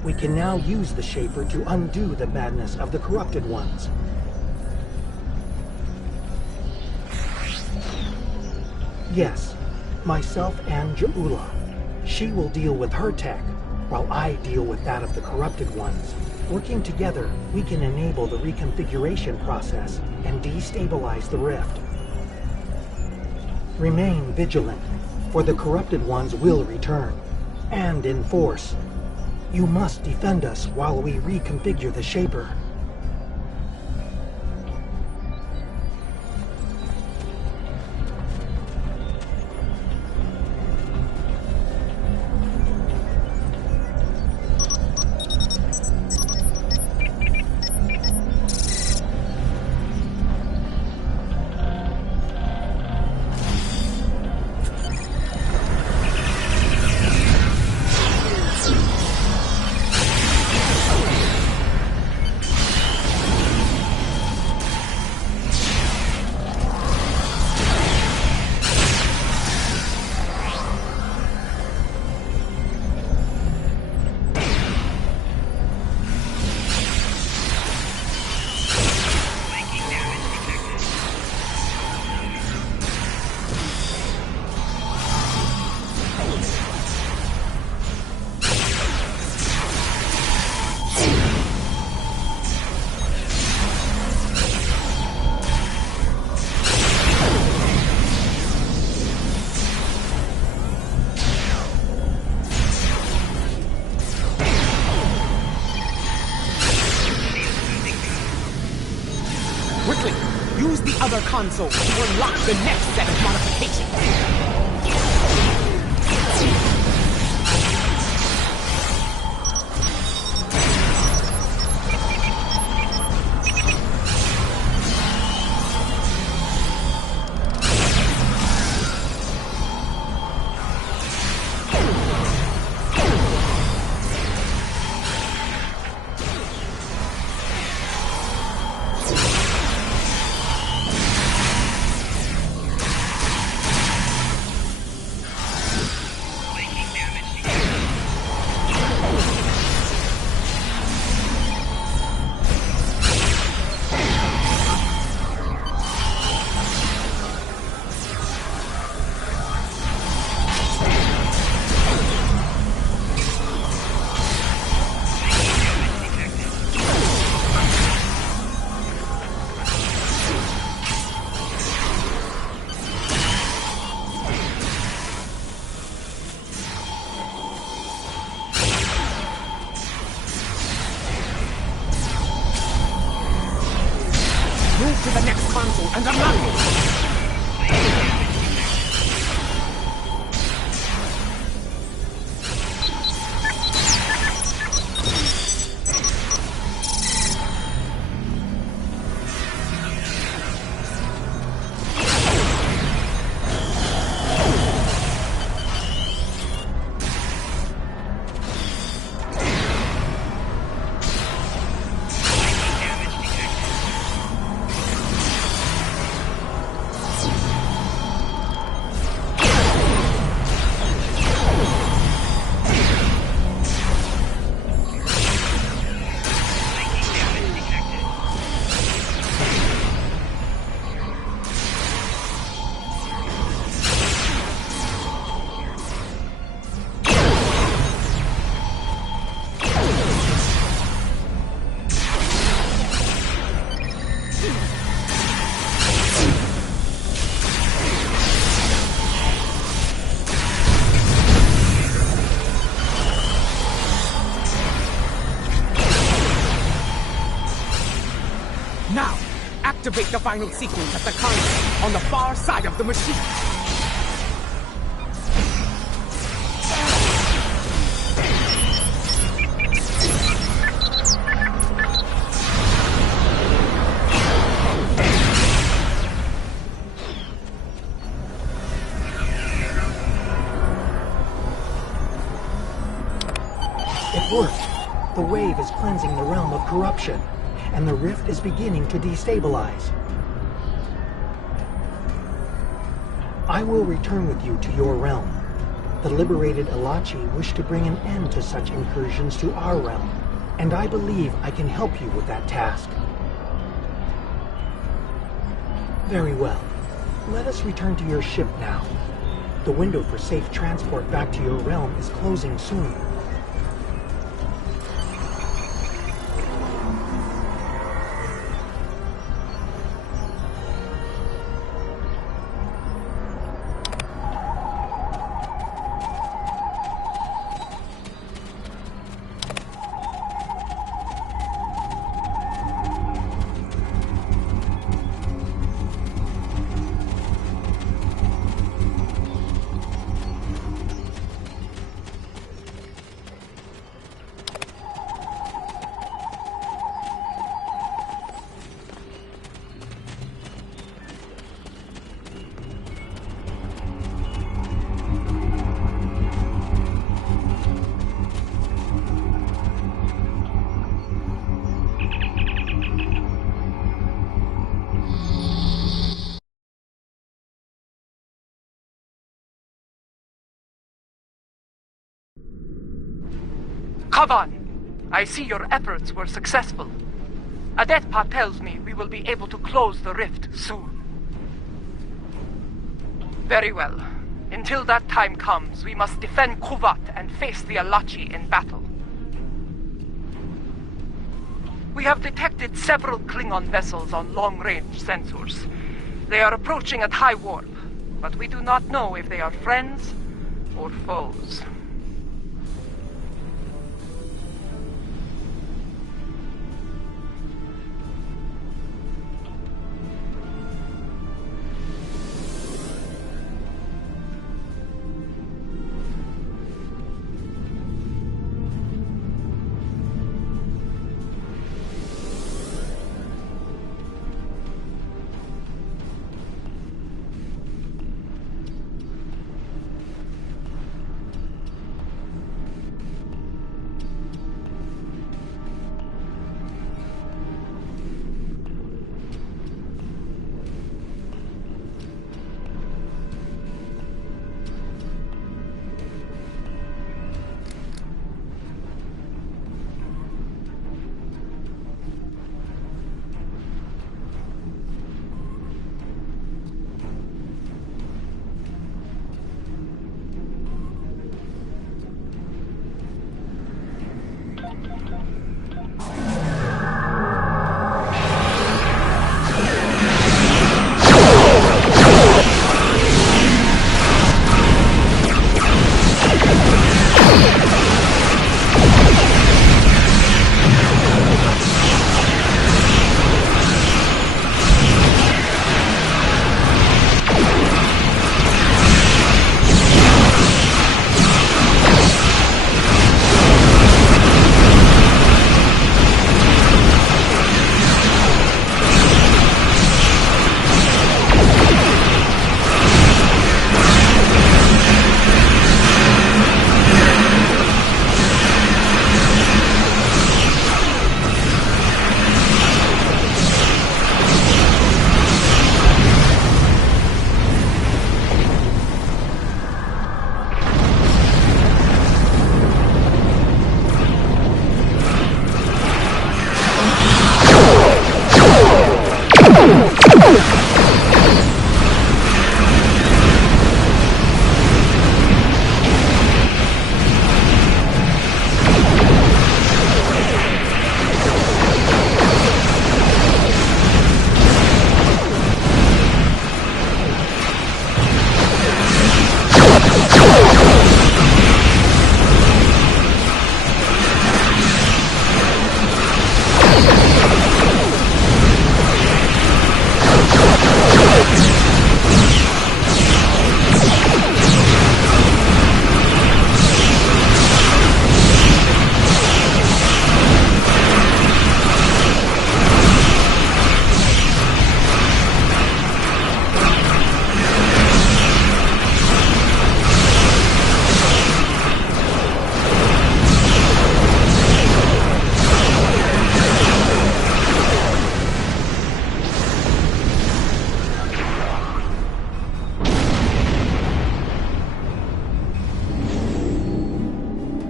We can now use the Shaper to undo the madness of the corrupted ones. Yes, myself and Ja'ula. She will deal with her tech, while I deal with that of the corrupted ones. Working together, we can enable the reconfiguration process and destabilize the rift. Remain vigilant, for the corrupted ones will return, and in force. You must defend us while we reconfigure the Shaper. Use the other console to unlock the next set of modifications. Move to the next console and unlock it! Now, activate the final sequence at the console on the far side of the machine. It worked. The wave is cleansing the realm of corruption, and the rift is beginning to destabilize. I will return with you to your realm. The liberated Alachi wish to bring an end to such incursions to our realm, and I believe I can help you with that task. Very well. Let us return to your ship now. The window for safe transport back to your realm is closing soon. Kavan, I see your efforts were successful. Adetpa tells me we will be able to close the rift soon. Very well. Until that time comes, we must defend Kuvat and face the Alachi in battle. We have detected several Klingon vessels on long-range sensors. They are approaching at high warp, but we do not know if they are friends or foes.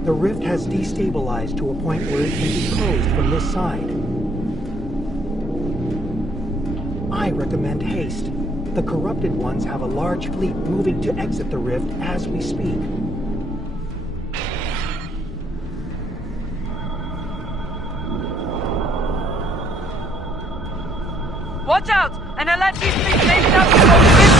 The rift has destabilized to a point where it can be closed from this side. I recommend haste. The corrupted ones have a large fleet moving to exit the rift as we speak. Watch out! An Alachi fleet may be out to go rift.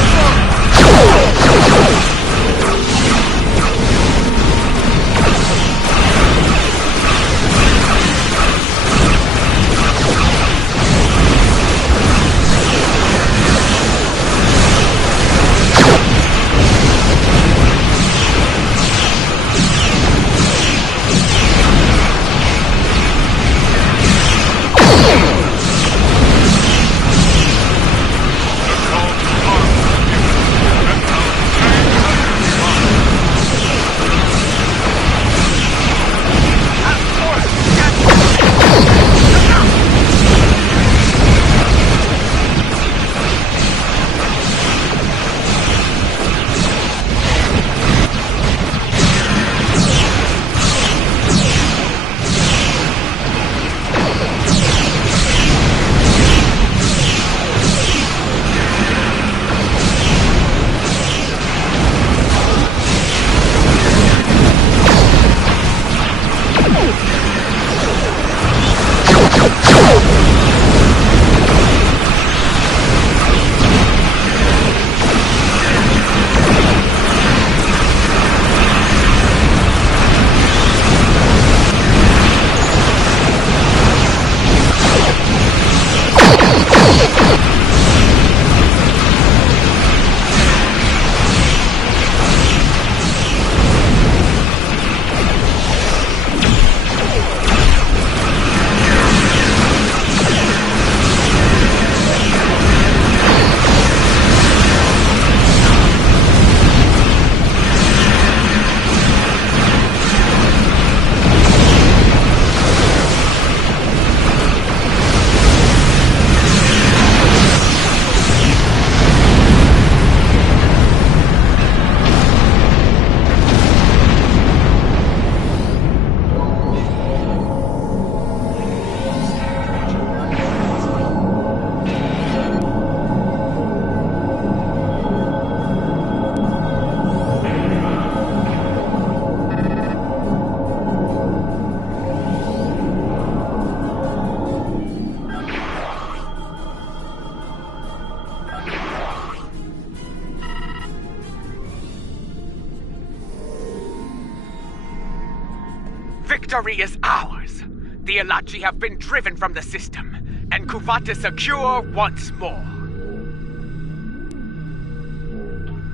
Victory is ours. The Alachi have been driven from the system, and Kuvat is secure once more.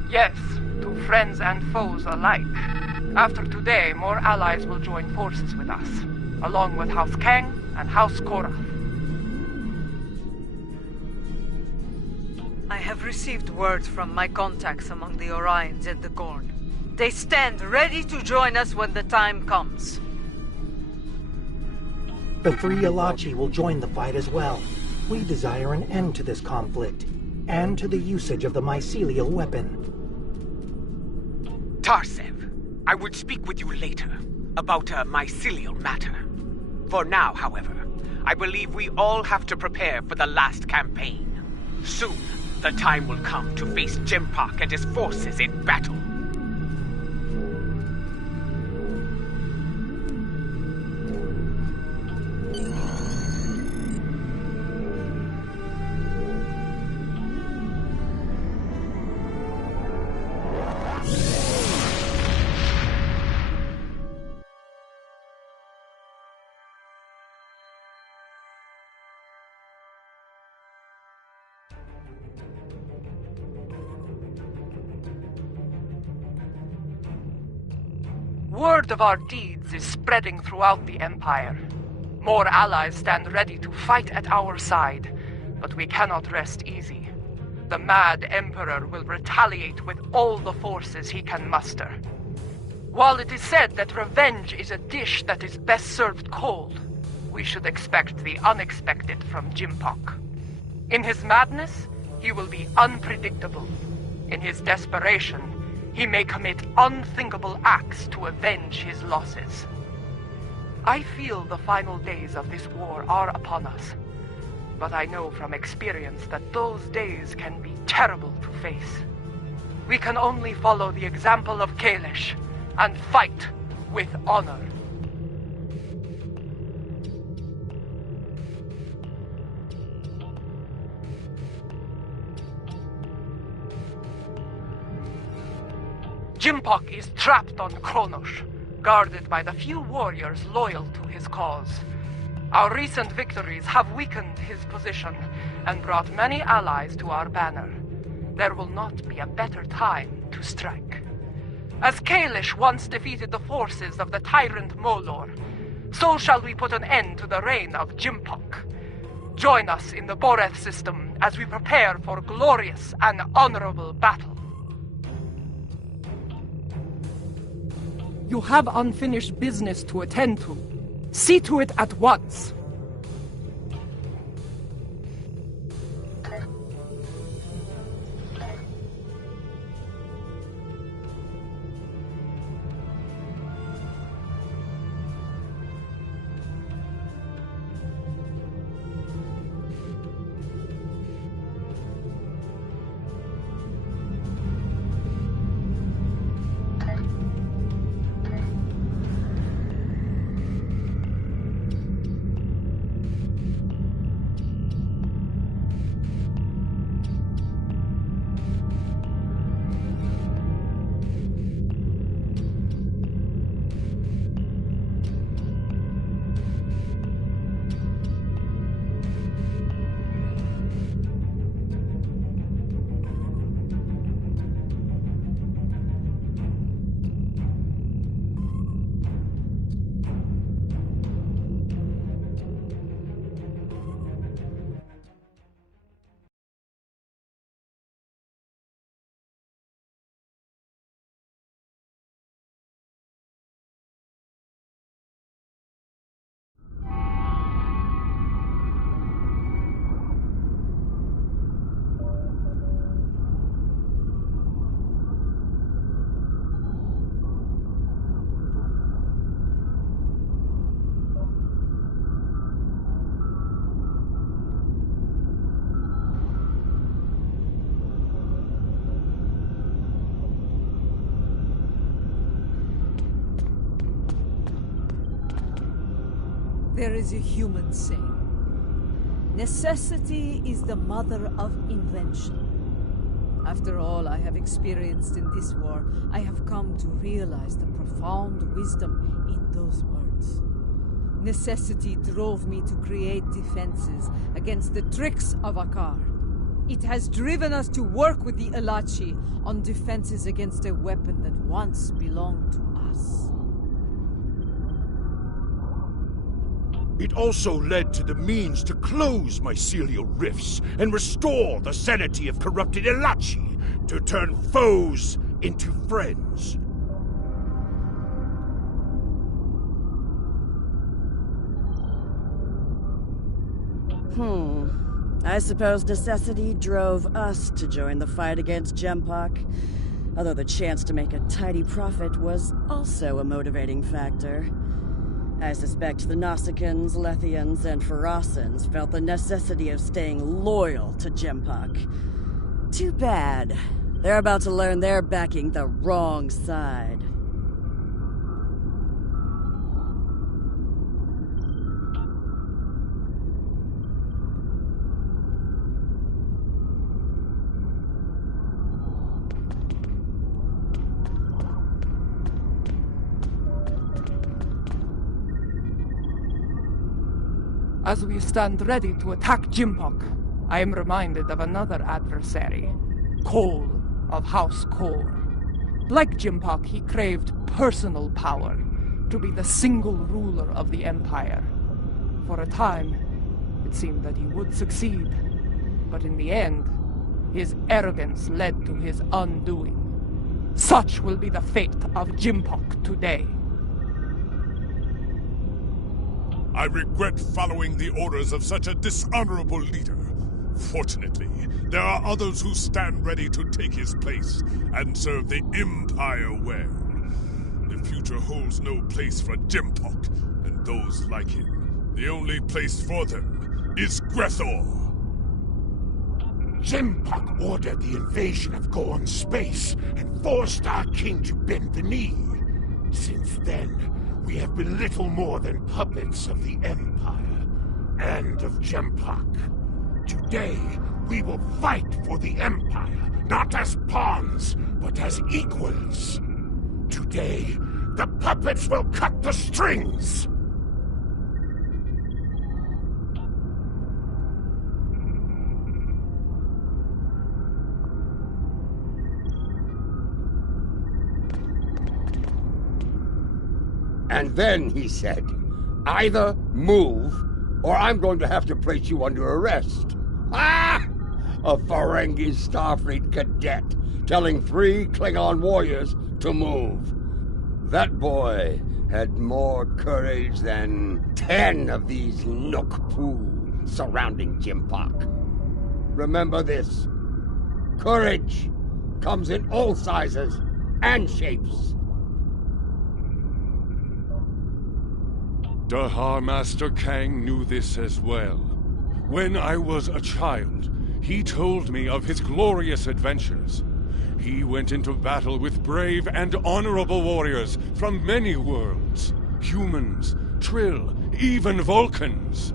Yes, to friends and foes alike. After today, more allies will join forces with us, along with House Kang and House Korath. I have received word from my contacts among the Orions and the Gorn. They stand ready to join us when the time comes. The three Alachi will join the fight as well. We desire an end to this conflict, and to the usage of the mycelial weapon. Tarsev, I would speak with you later about a mycelial matter. For now, however, I believe we all have to prepare for the last campaign. Soon, the time will come to face Jimpak and his forces in battle. Word of our deeds is spreading throughout the Empire. More allies stand ready to fight at our side, but we cannot rest easy. The mad Emperor will retaliate with all the forces he can muster. While it is said that revenge is a dish that is best served cold, we should expect the unexpected from Jimpak. In his madness, he will be unpredictable. In his desperation, He may commit unthinkable acts to avenge his losses. I feel the final days of this war are upon us, but I know from experience that those days can be terrible to face. We can only follow the example of Kalish and fight with honor. Jimpock is trapped on Kronos, guarded by the few warriors loyal to his cause. Our recent victories have weakened his position and brought many allies to our banner. There will not be a better time to strike. As Kalish once defeated the forces of the tyrant Molor, so shall we put an end to the reign of Jimpock. Join us in the Boreth system as we prepare for glorious and honorable battle. You have unfinished business to attend to. See to it at once. There is a human saying, necessity is the mother of invention. After all I have experienced in this war, I have come to realize the profound wisdom in those words. Necessity drove me to create defenses against the tricks of Akar. It has driven us to work with the Elachi on defenses against a weapon that once belonged to us. It also led to the means to close mycelial rifts and restore the sanity of corrupted Elachi, to turn foes into friends. I suppose necessity drove us to join the fight against Jempock, although the chance to make a tidy profit was also a motivating factor. I suspect the Nausicaans, Lethians, and Pharasans felt the necessity of staying loyal to Jempock. Too bad. They're about to learn they're backing the wrong side. As we stand ready to attack Jimpock, I am reminded of another adversary, Cole of House Kor. Like Jimpock, he craved personal power, to be the single ruler of the Empire. For a time, it seemed that he would succeed, but in the end, his arrogance led to his undoing. Such will be the fate of Jimpock today. I regret following the orders of such a dishonorable leader. Fortunately, there are others who stand ready to take his place and serve the Empire well. The future holds no place for Jempok and those like him. The only place for them is Grethor. Jempok ordered the invasion of Gorn space and forced our king to bend the knee. Since then, we have been little more than puppets of the Empire and of Jempok. Today, we will fight for the Empire, not as pawns, but as equals. Today, the puppets will cut the strings! And then he said, either move, or I'm going to have to place you under arrest. Ah! A Ferengi Starfleet cadet telling 3 Klingon warriors to move. That boy had more courage than 10 of these Nukpu surrounding Jempok. Remember this. Courage comes in all sizes and shapes. Dahar Master Kang knew this as well. When I was a child, he told me of his glorious adventures. He went into battle with brave and honorable warriors from many worlds. Humans, Trill, even Vulcans.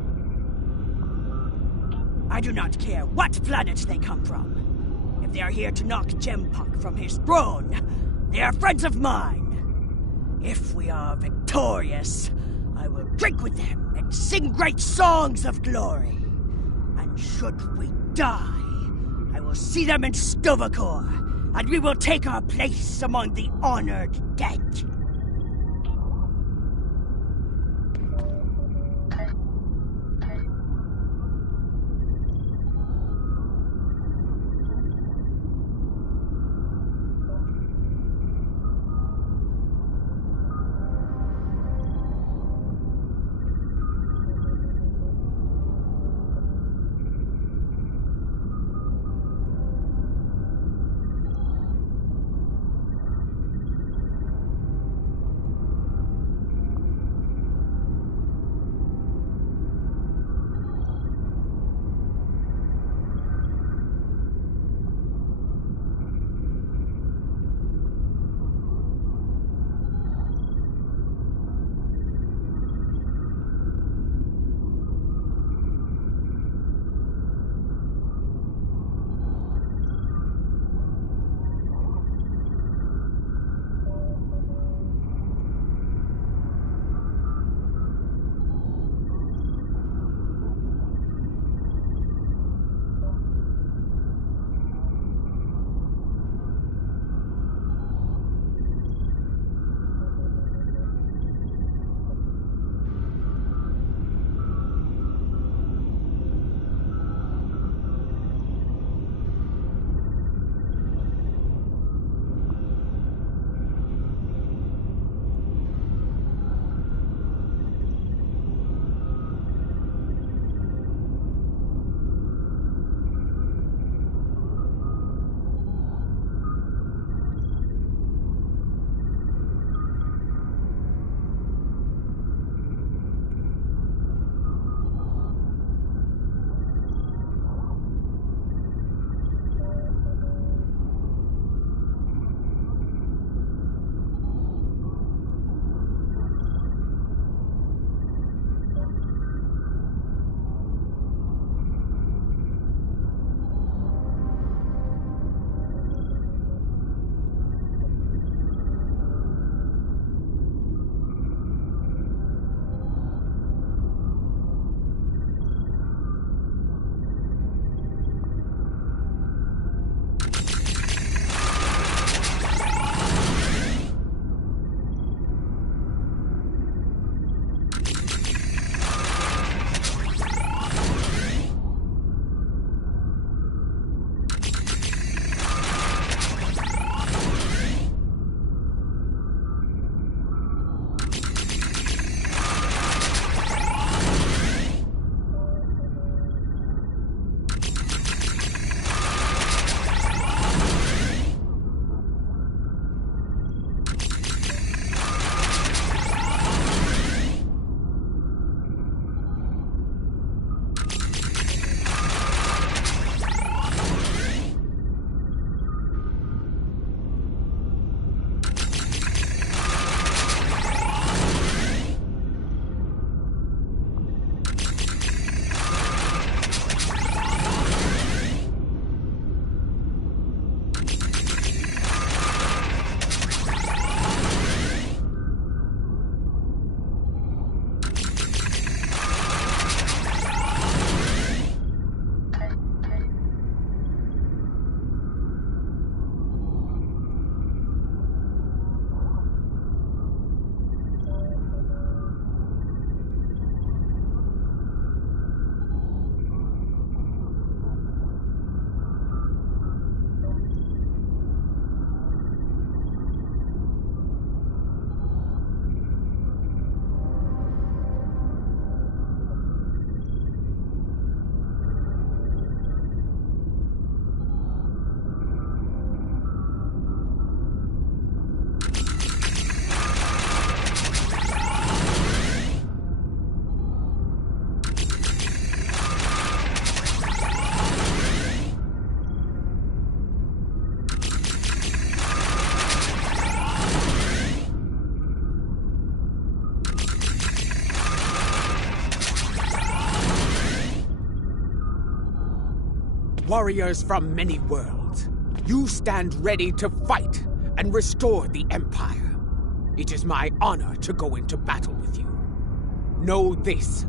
I do not care what planet they come from. If they are here to knock Jempok from his throne, they are friends of mine. If we are victorious, I will drink with them and sing great songs of glory. And should we die, I will see them in Sto-vo-kor, and we will take our place among the honored dead. Warriors from many worlds, you stand ready to fight and restore the Empire. It is my honor to go into battle with you. Know this.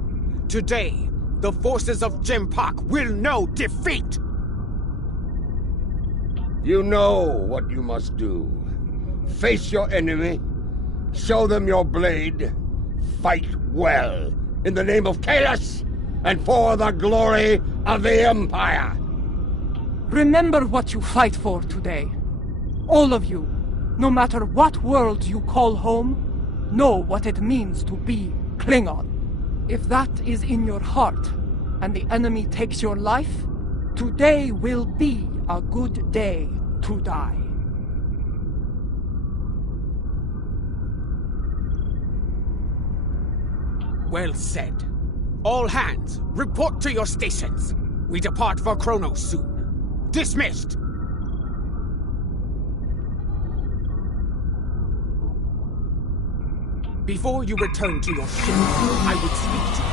Today, the forces of Jempak will know defeat! You know what you must do. Face your enemy, show them your blade, fight well, in the name of Kahless, and for the glory of the Empire! Remember what you fight for today. All of you, no matter what world you call home, know what it means to be Klingon. If that is in your heart, and the enemy takes your life, today will be a good day to die. Well said. All hands, report to your stations. We depart for Kronos soon. Dismissed! Before you return to your ship, I would speak to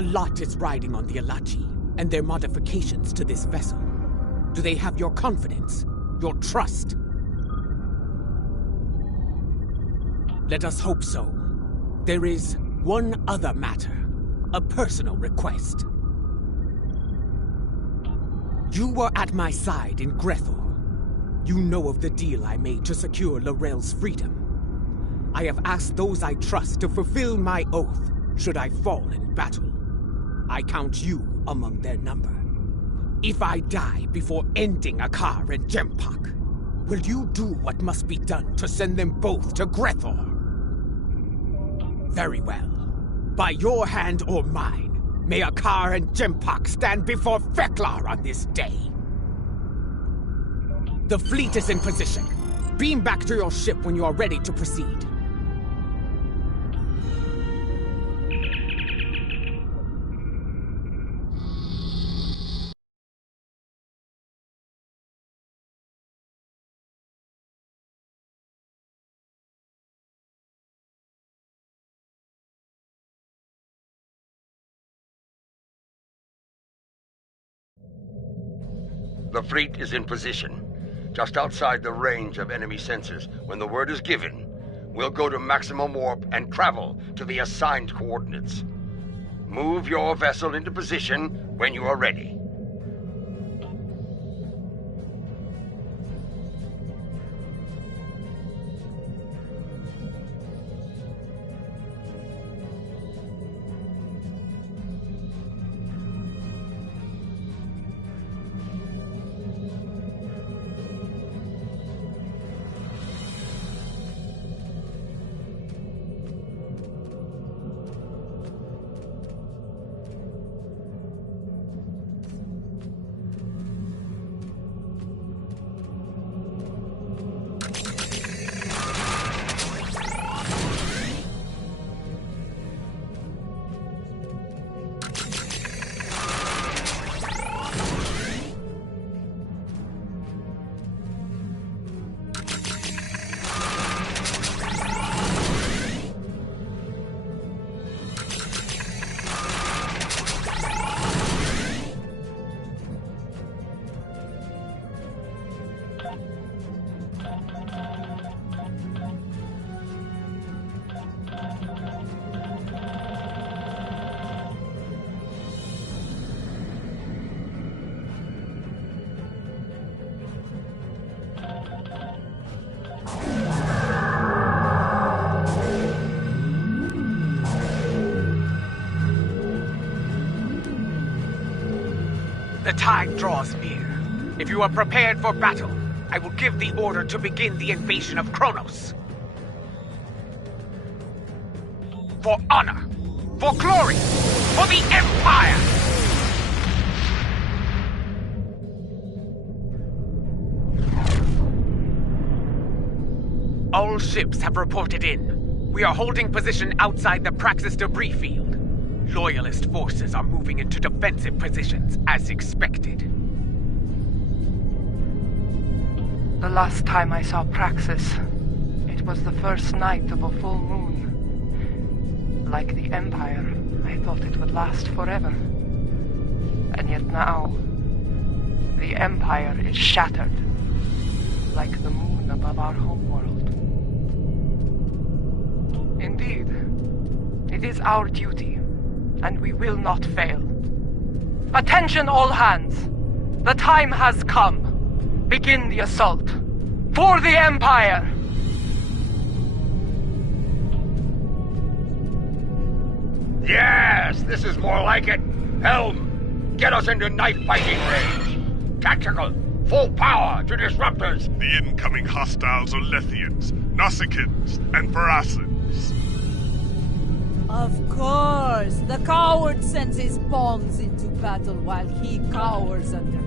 you. A lot is riding on the Alachi, and their modifications to this vessel. Do they have your confidence, your trust? Let us hope so. There is one other matter, a personal request. You were at my side in Grethor. You know of the deal I made to secure L'Rell's freedom. I have asked those I trust to fulfill my oath should I fall in battle. I count you among their number. If I die before ending Akar and Jempak, will you do what must be done to send them both to Grethor? Very well. By your hand or mine, may Akar and Jempak stand before Feklar on this day. The fleet is in position. Beam back to your ship when you are ready to proceed. The fleet is in position, just outside the range of enemy sensors. When the word is given, we'll go to maximum warp and travel to the assigned coordinates. Move your vessel into position when you are ready. The time draws near. If you are prepared for battle, I will give the order to begin the invasion of Kronos. For honor, for glory, for the Empire! All ships have reported in. We are holding position outside the Praxis debris field. Loyalist forces are moving into defensive positions, as expected. The last time I saw Praxis, it was the first night of a full moon. Like the Empire, I thought it would last forever. And yet now, the Empire is shattered, like the moon above our homeworld. Indeed, it is our duty, and we will not fail. Attention all hands! The time has come. Begin the assault. For the Empire! Yes, this is more like it. Helm, get us into knife-fighting range. Tactical, full power to disruptors. The incoming hostiles are Lethians, Nausicaans, and Pharasans. Of course! The coward sends his pawns into battle while he cowers under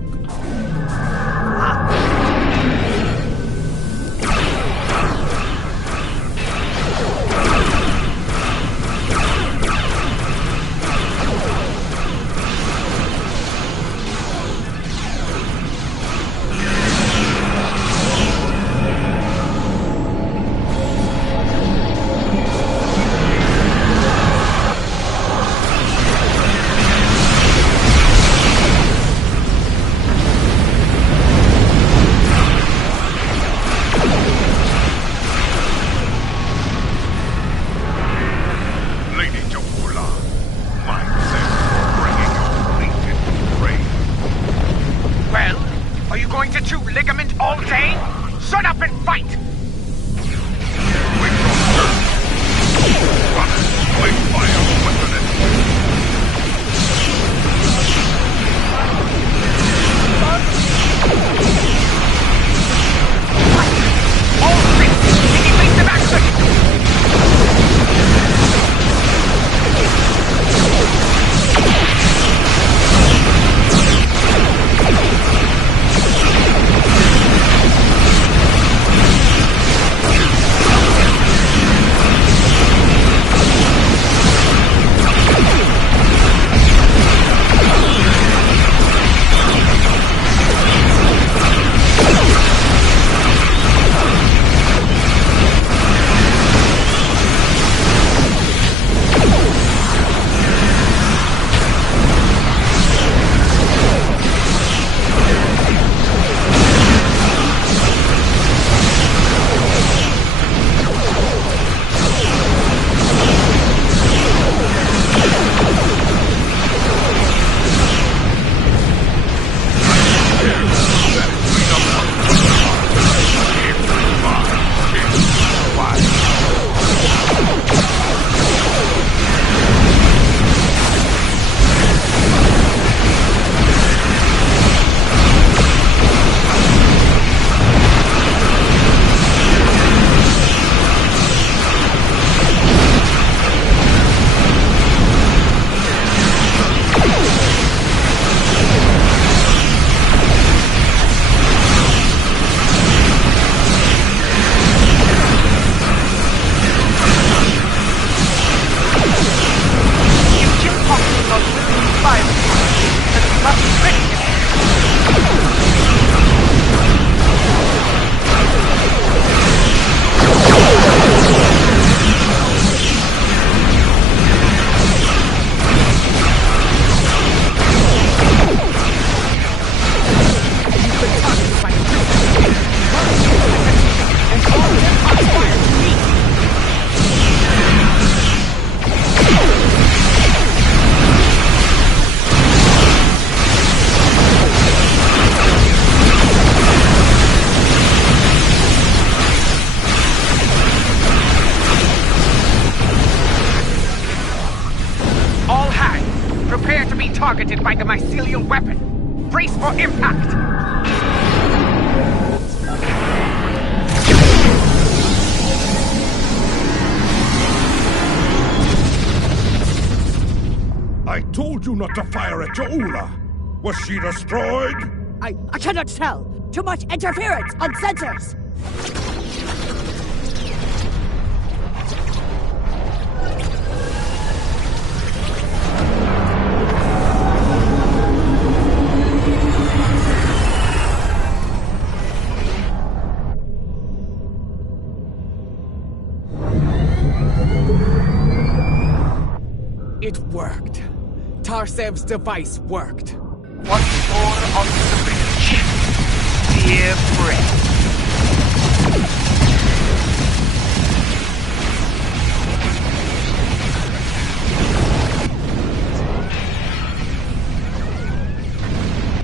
targeted by the mycelial weapon. Brace for impact! I told you not to fire at Ja'ula. Was she destroyed? I cannot tell. Too much interference on sensors. It worked. Tarsev's device worked. Once more on the bridge. Dear friend.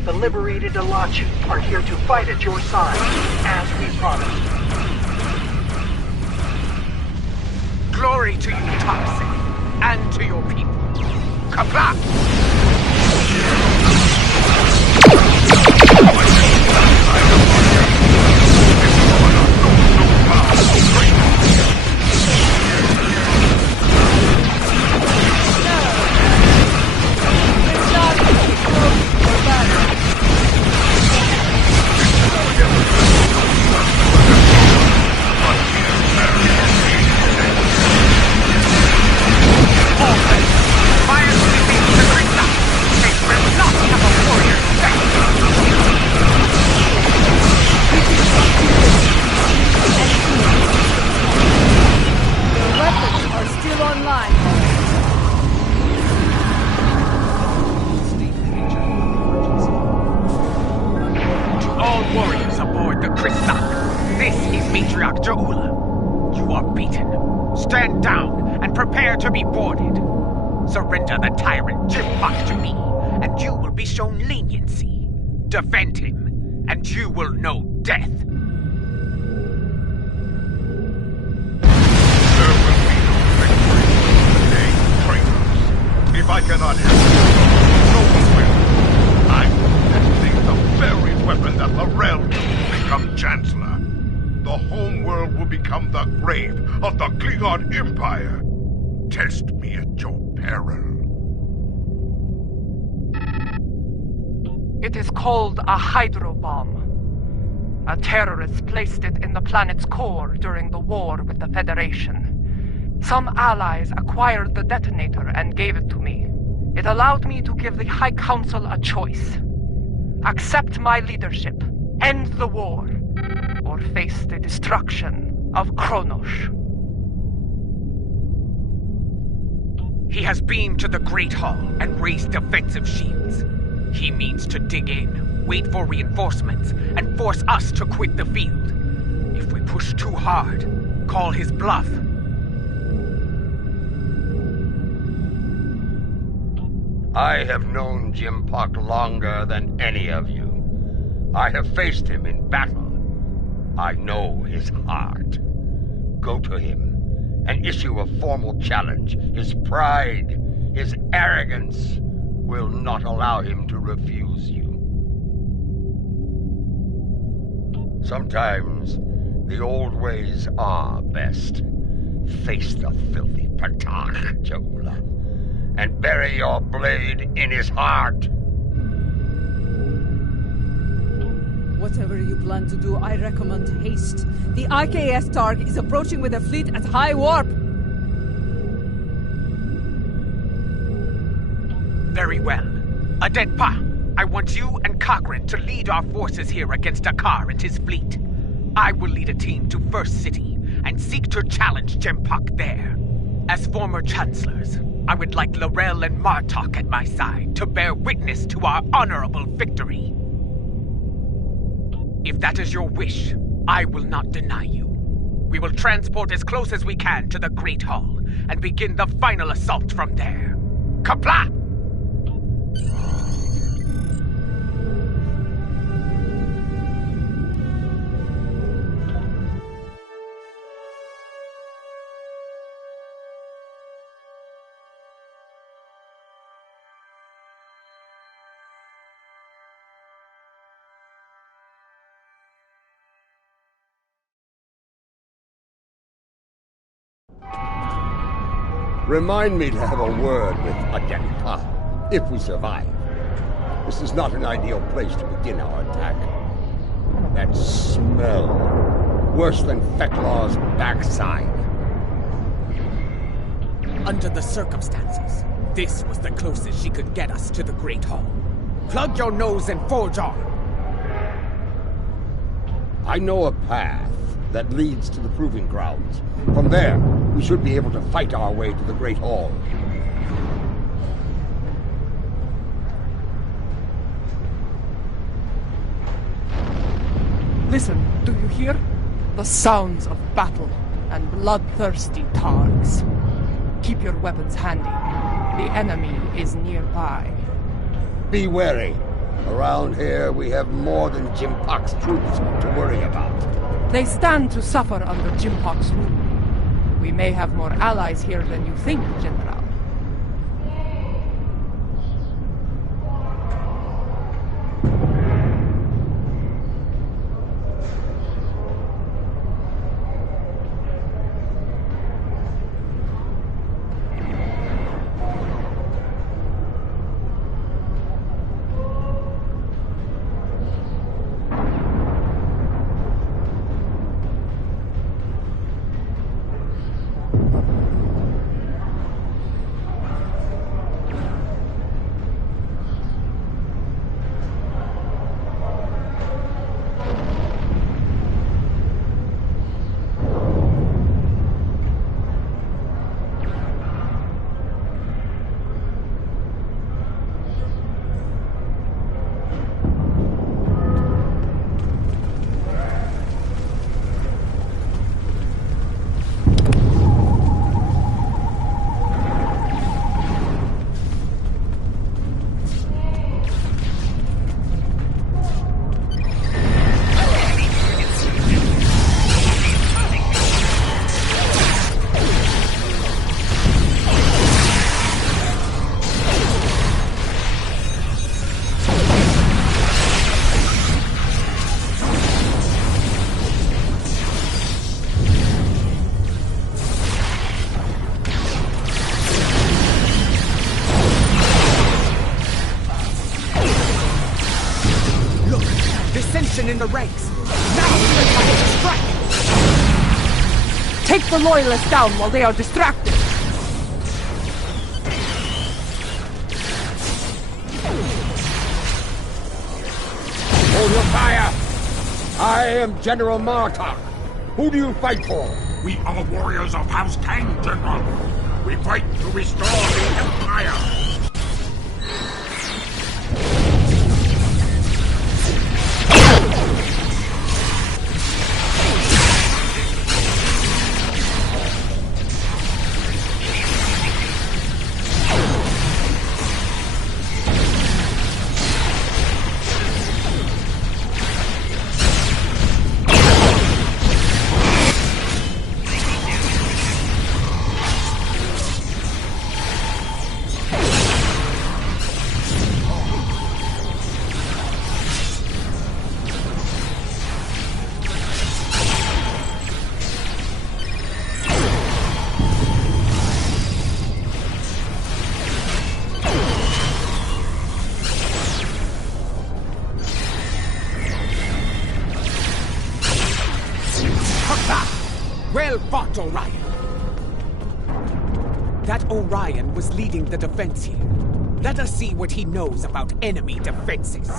The liberated Alachi are here to fight at your side, as we promised. Glory to you, Toxic, and to your people. Kapla! To be boarded. Surrender the tyrant Jim-Pox to me, and you will be shown leniency. Defend him, and you will know death. There will be no victory today, traitors. If I cannot help you, no one will. I will detonate the very weapon that Laurel used to become Chancellor. The homeworld will become the grave of the Klingon Empire. Test me at your peril. It is called a hydrobomb. A terrorist placed it in the planet's core during the war with the Federation. Some allies acquired the detonator and gave it to me. It allowed me to give the High Council a choice. Accept my leadership, end the war, or face the destruction of Kronos. He has beamed to the Great Hall and raised defensive shields. He means to dig in, wait for reinforcements, and force us to quit the field. If we push too hard, call his bluff. I have known Jim-Pox longer than any of you. I have faced him in battle. I know his heart. Go to him and issue a formal challenge. His pride, his arrogance will not allow him to refuse you. Sometimes the old ways are best. Face the filthy Patak, Ja'ula, and bury your blade in his heart. Whatever you plan to do, I recommend haste. The IKS Targ is approaching with a fleet at high warp. Very well. Adenpa, I want you and Cochrane to lead our forces here against Akar and his fleet. I will lead a team to First City and seek to challenge Jim-Pox there. As former chancellors, I would like Laurel and Martok at my side to bear witness to our honorable victory. If that is your wish, I will not deny you. We will transport as close as we can to the Great Hall and begin the final assault from there. Kapla! Remind me to have a word with Adenpa, if we survive. This is not an ideal place to begin our attack. That smell, worse than Feklaw's backside. Under the circumstances, this was the closest she could get us to the Great Hall. Plug your nose and forge on. I know a path that leads to the Proving Grounds. From there, we should be able to fight our way to the Great Hall. Listen, do you hear? The sounds of battle and bloodthirsty targs. Keep your weapons handy. The enemy is nearby. Be wary. Around here, we have more than Jimpok's troops to worry about. They stand to suffer under Jimpok's rule. We may have more allies here than you think, General. In the ranks. Now is the time to strike! Take the Loyalists down while they are distracted! Hold your fire! I am General Martok. Who do you fight for? We are warriors of House Tang, General. We fight to restore the Empire. Well fought, Orion. That Orion was leading the defense here. Let us see what he knows about enemy defenses.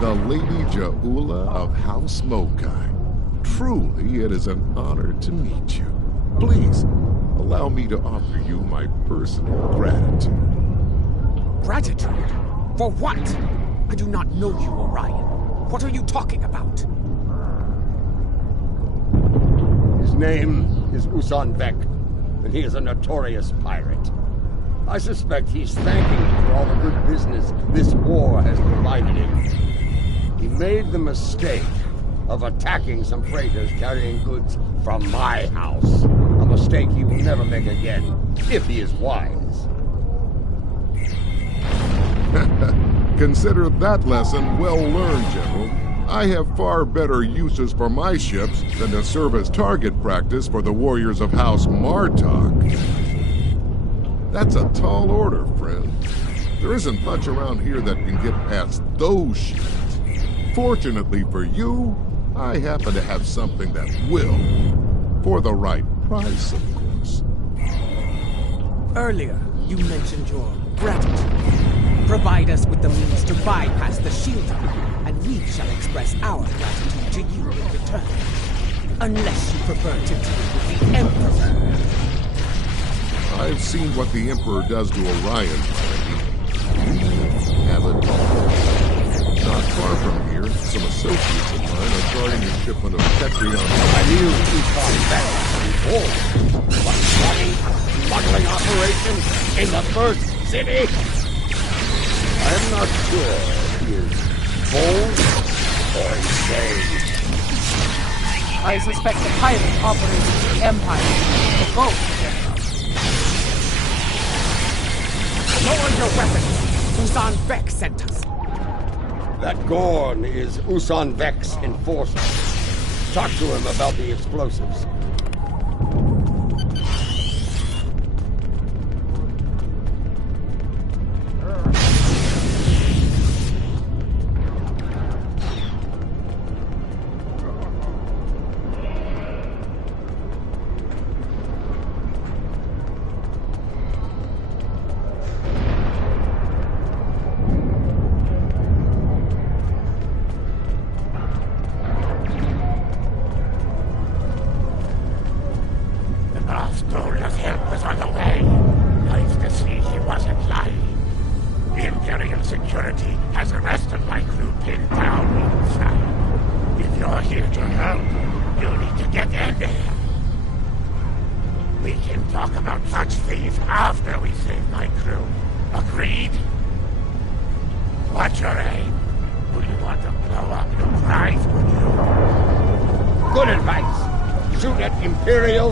The Lady Ja'ula of House Mokai. Truly, it is an honor to meet you. Please, allow me to offer you my personal gratitude. Gratitude? For what? I do not know you, Orion. What are you talking about? His name is Usan Vek, and he is a notorious pirate. I suspect he's thanking you for all the good business this war has provided him. He made the mistake of attacking some freighters carrying goods from my house. A mistake he will never make again, if he is wise. Consider that lesson well learned, General. I have far better uses for my ships than to serve as target practice for the warriors of House Martok. That's a tall order, friend. There isn't much around here that can get past those ships. Fortunately for you, I happen to have something that will. For the right price, of course. Earlier, you mentioned your gratitude. Provide us with the means to bypass the shielding, and we shall express our gratitude to you in return. Unless you prefer to deal with the Emperor. I've seen what the Emperor does to Orion already. We have a talk. Not far from here, some associates of mine are guarding a shipment of Tetrion. I knew you thought that before. What bloody smuggling operation in the first city? I'm not sure if he is bold or insane. I suspect the pirate operating the Empire for both. Lower your weapons! Usan Vek sent us. That Gorn is Usan Vek's enforcer. Talk to him about the explosives.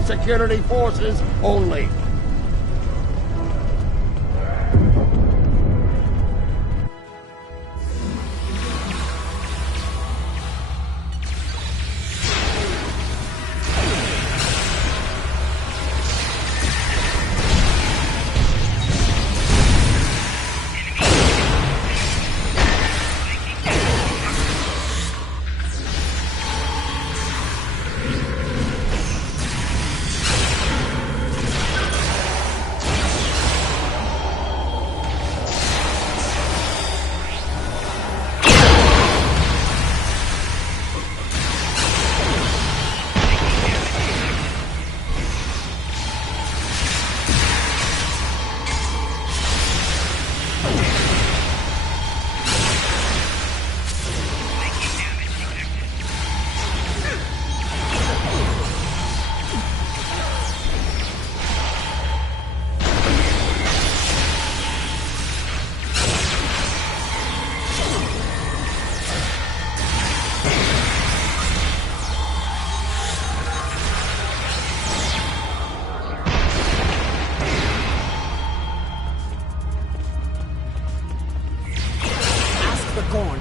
Security forces only.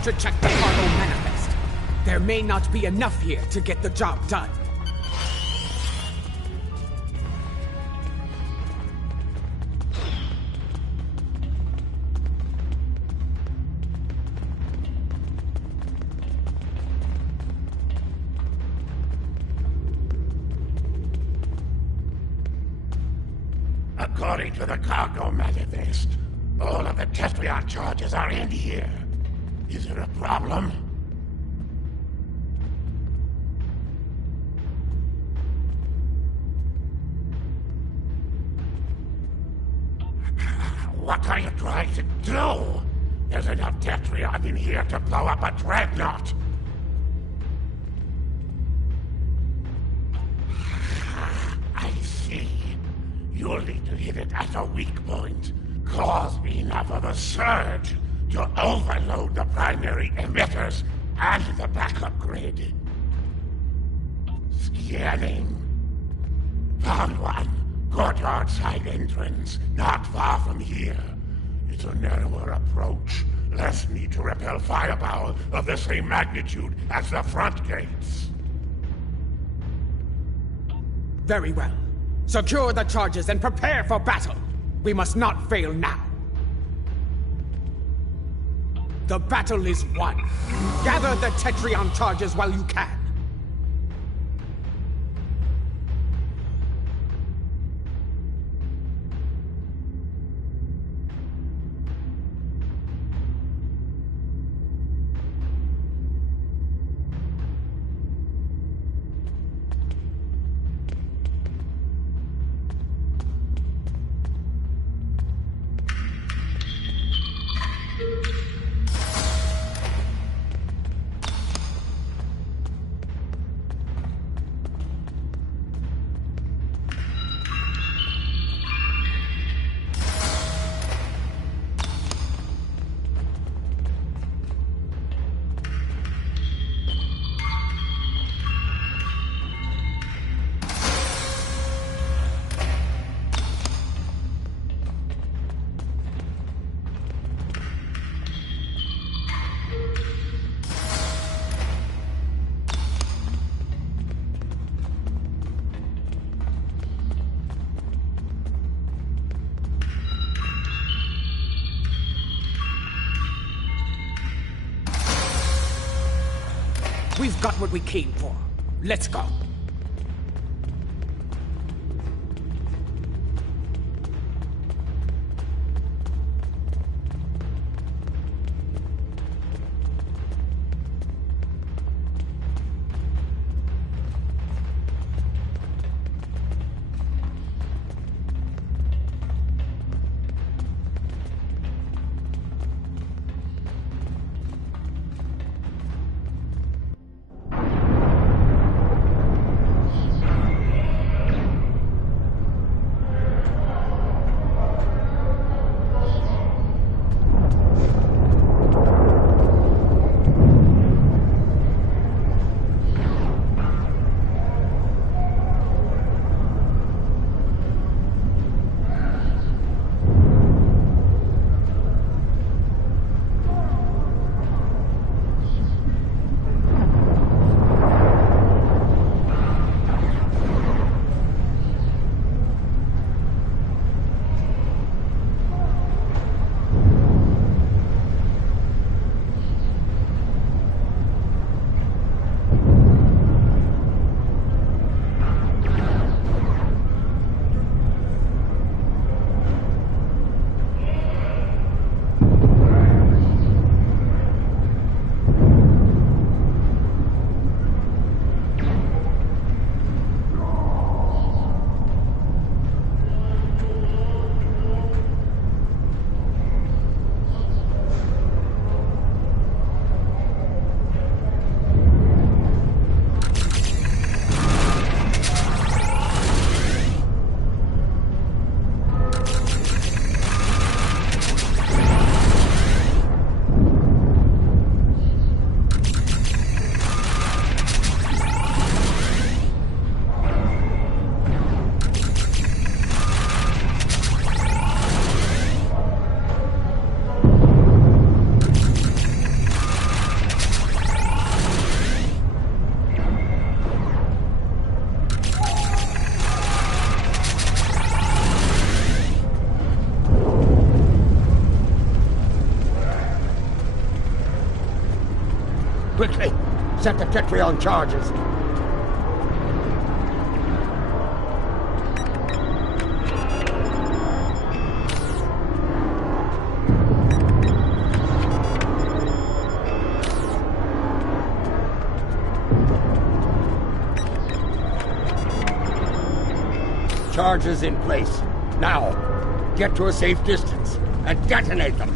To check the cargo manifest. There may not be enough here to get the job done. According to the cargo manifest, all of the Testrion charges are in here. Is there a problem? What are you trying to do? There's enough Tetrion in here to blow up a dreadnought. You'll need to hit it at a weak point. Cause enough of a surge to overload the primary emitters and the backup grid. Scanning. Found one. Courtyard side entrance, not far from here. It's a narrower approach. Less need to repel firepower of the same magnitude as the front gates. Very well. Secure the charges and prepare for battle. We must not fail now. The battle is won. Gather the Tetrion charges while you can. We've got what we came for. Let's go. Quickly, set the Tetrion charges. Charges in place. Now, get to a safe distance and detonate them.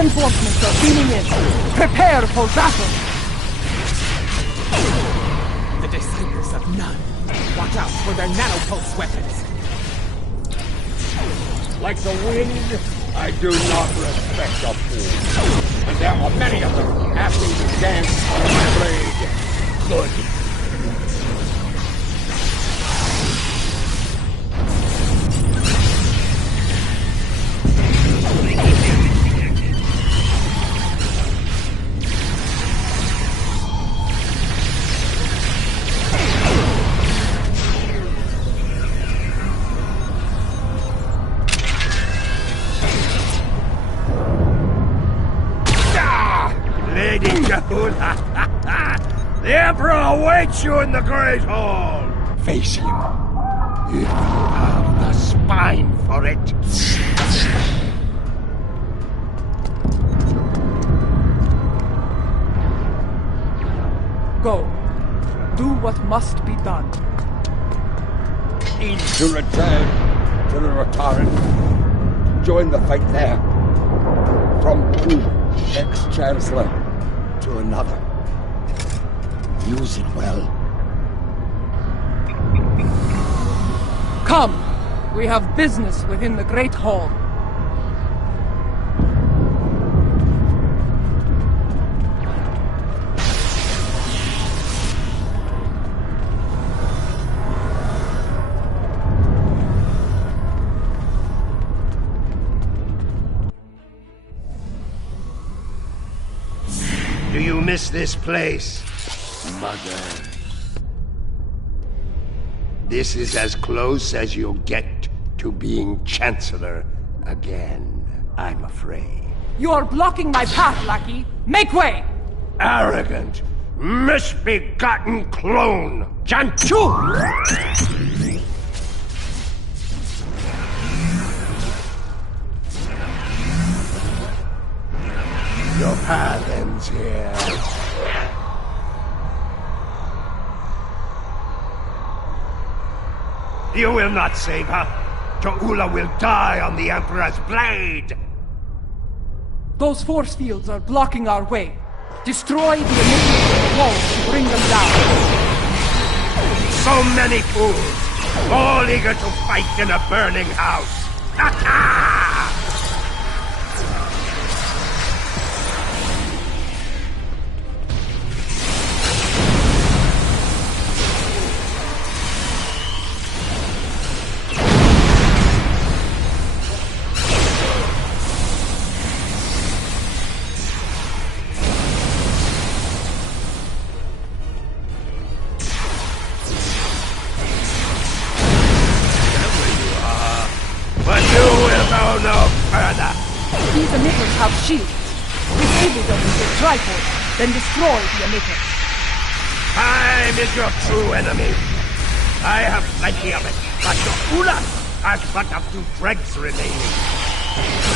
Reinforcements are beaming in. Prepare for battle. The disciples of none. Watch out for their nanopulse weapons. Like the wind, I do not respect a fool. And there are many of them asking to dance on my blade. Good. Lady Jahula, the Emperor awaits you in the Great Hall! Face him, if you have the spine for it. Go. Do what must be done. To return to the Rotaran. Join the fight there. From one ex-chancellor to another. Use it well. Come! We have business within the Great Hall. Do you miss this place, Mother? This is as close as you'll get to being Chancellor again, I'm afraid. You are blocking my path, lackey! Make way! Arrogant, misbegotten clone! Janchu! Your path ends here. You will not save her. Jahula will die on the Emperor's blade. Those force fields are blocking our way. Destroy the emitters walls to bring them down. So many fools, all eager to fight in a burning house. Ha ha! These emitters have shields. Disable them with your Triforce, then destroy the emitters. Time is your true enemy. I have plenty of it, but Jahula has but a few dregs remaining.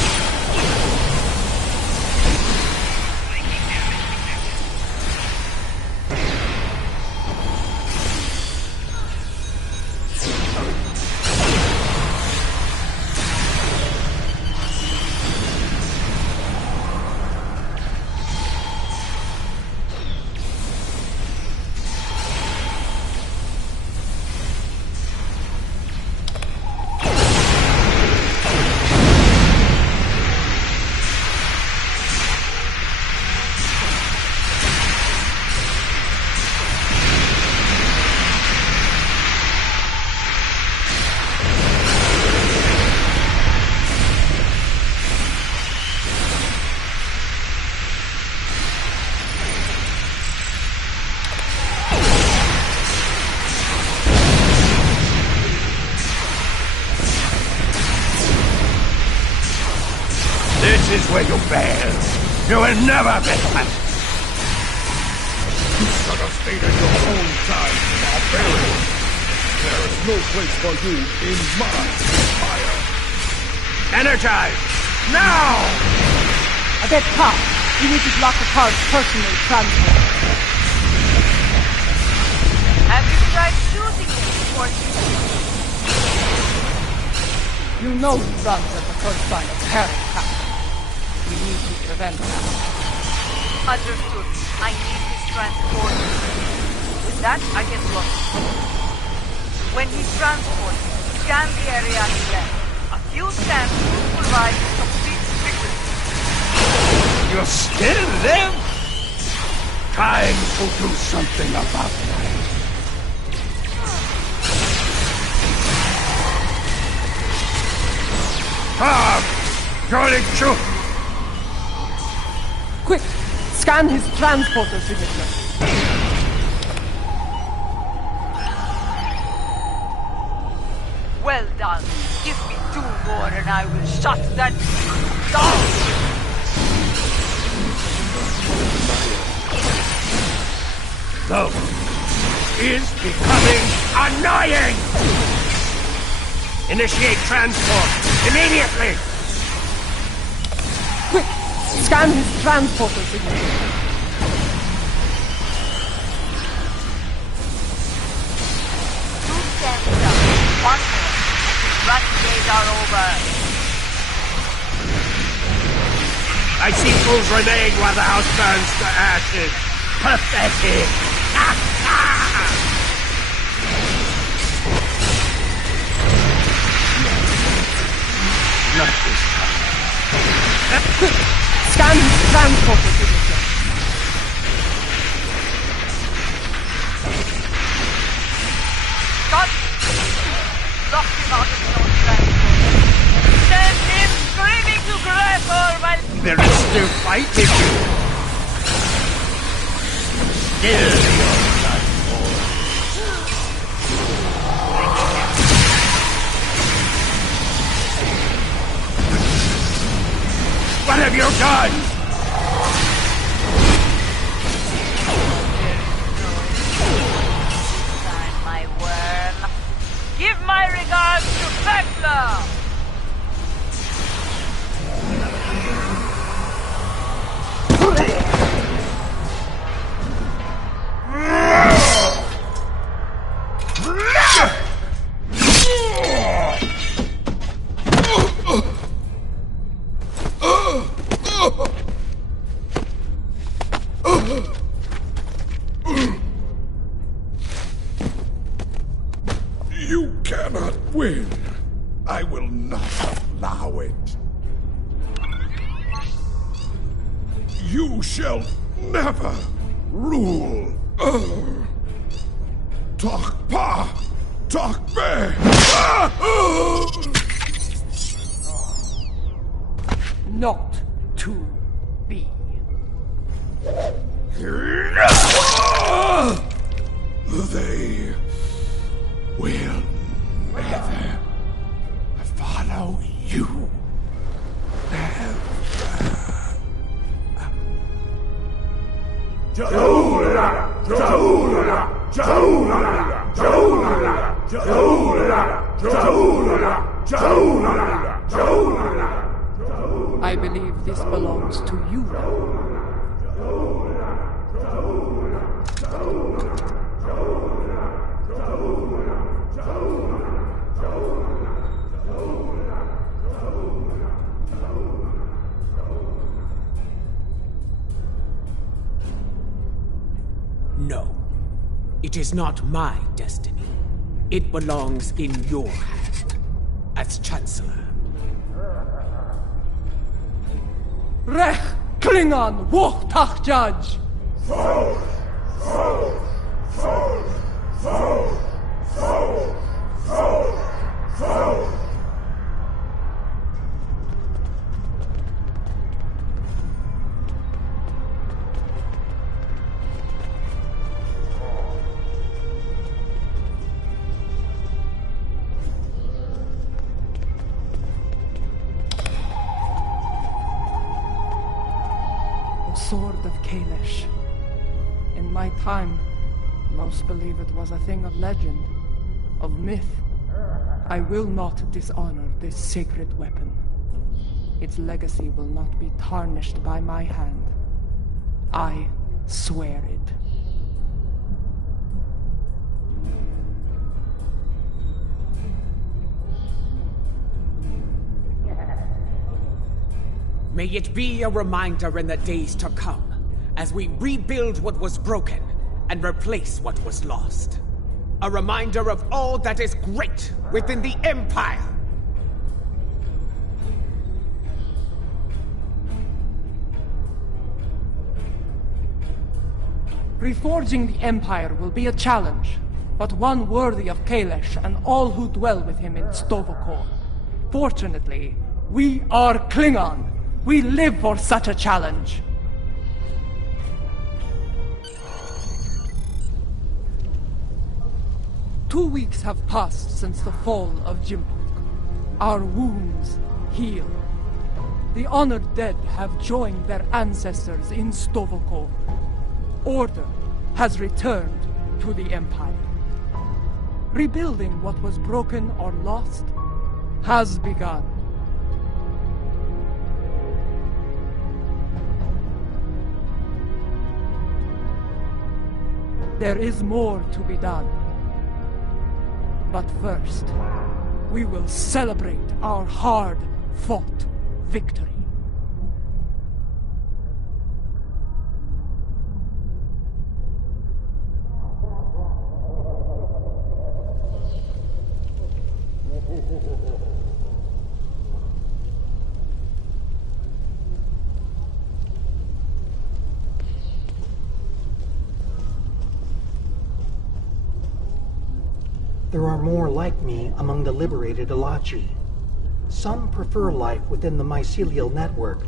This is where you fail. You will never be past. You should have stayed in your own time, barbarian. There is no place for you in my empire. Energize! Now! Adet Ka, you need to block the car's personal transport. Have you tried choosing it before You know he runs at the first sign of panic. We need to prevent that. Understood. I need his transport. With that, I can block him. When he's transported, scan the area on the left. A few scans will provide complete security. You're still there? Time to do something about that. Going to... Quick! Scan his transporter signature. Well done. Give me 2 more and I will shut that down. Though is becoming annoying! Initiate transport immediately! Quick! Scan his transporter signature. One more. Running days are over. I see fools remain while the house burns to ashes. Pathetic! Not this time. Quick! Scan his transporter signature. Got him! Lock him out of his own transport. Send him screaming to Gretor while... There is still fighting. Still your blood What have you done? My worm. Give my regards to Vecla! You cannot win. I will not allow it. You shall never rule. Tokpa! Tokbe! Not to be. They will never follow you. I believe this belongs to you. No. It is not my destiny. It belongs in your hand, as Chancellor. Rech Klingon Wochtach Judge! Sword of Kalish. In my time, most believe it was a thing of legend, of myth. I will not dishonor this sacred weapon. Its legacy will not be tarnished by my hand. I swear it. May it be a reminder in the days to come, as we rebuild what was broken and replace what was lost. A reminder of all that is great within the Empire! Reforging the Empire will be a challenge, but one worthy of Kalesh and all who dwell with him in Sto-vo-kor. Fortunately, we are Klingon. We live for such a challenge. Two weeks have passed since the fall of Jimphok. Our wounds heal. The honored dead have joined their ancestors in Sto-vo-kor. Order has returned to the Empire. Rebuilding what was broken or lost has begun. There is more to be done. But first, we will celebrate our hard-fought victory. There are more like me among the liberated Alachi. Some prefer life within the mycelial network,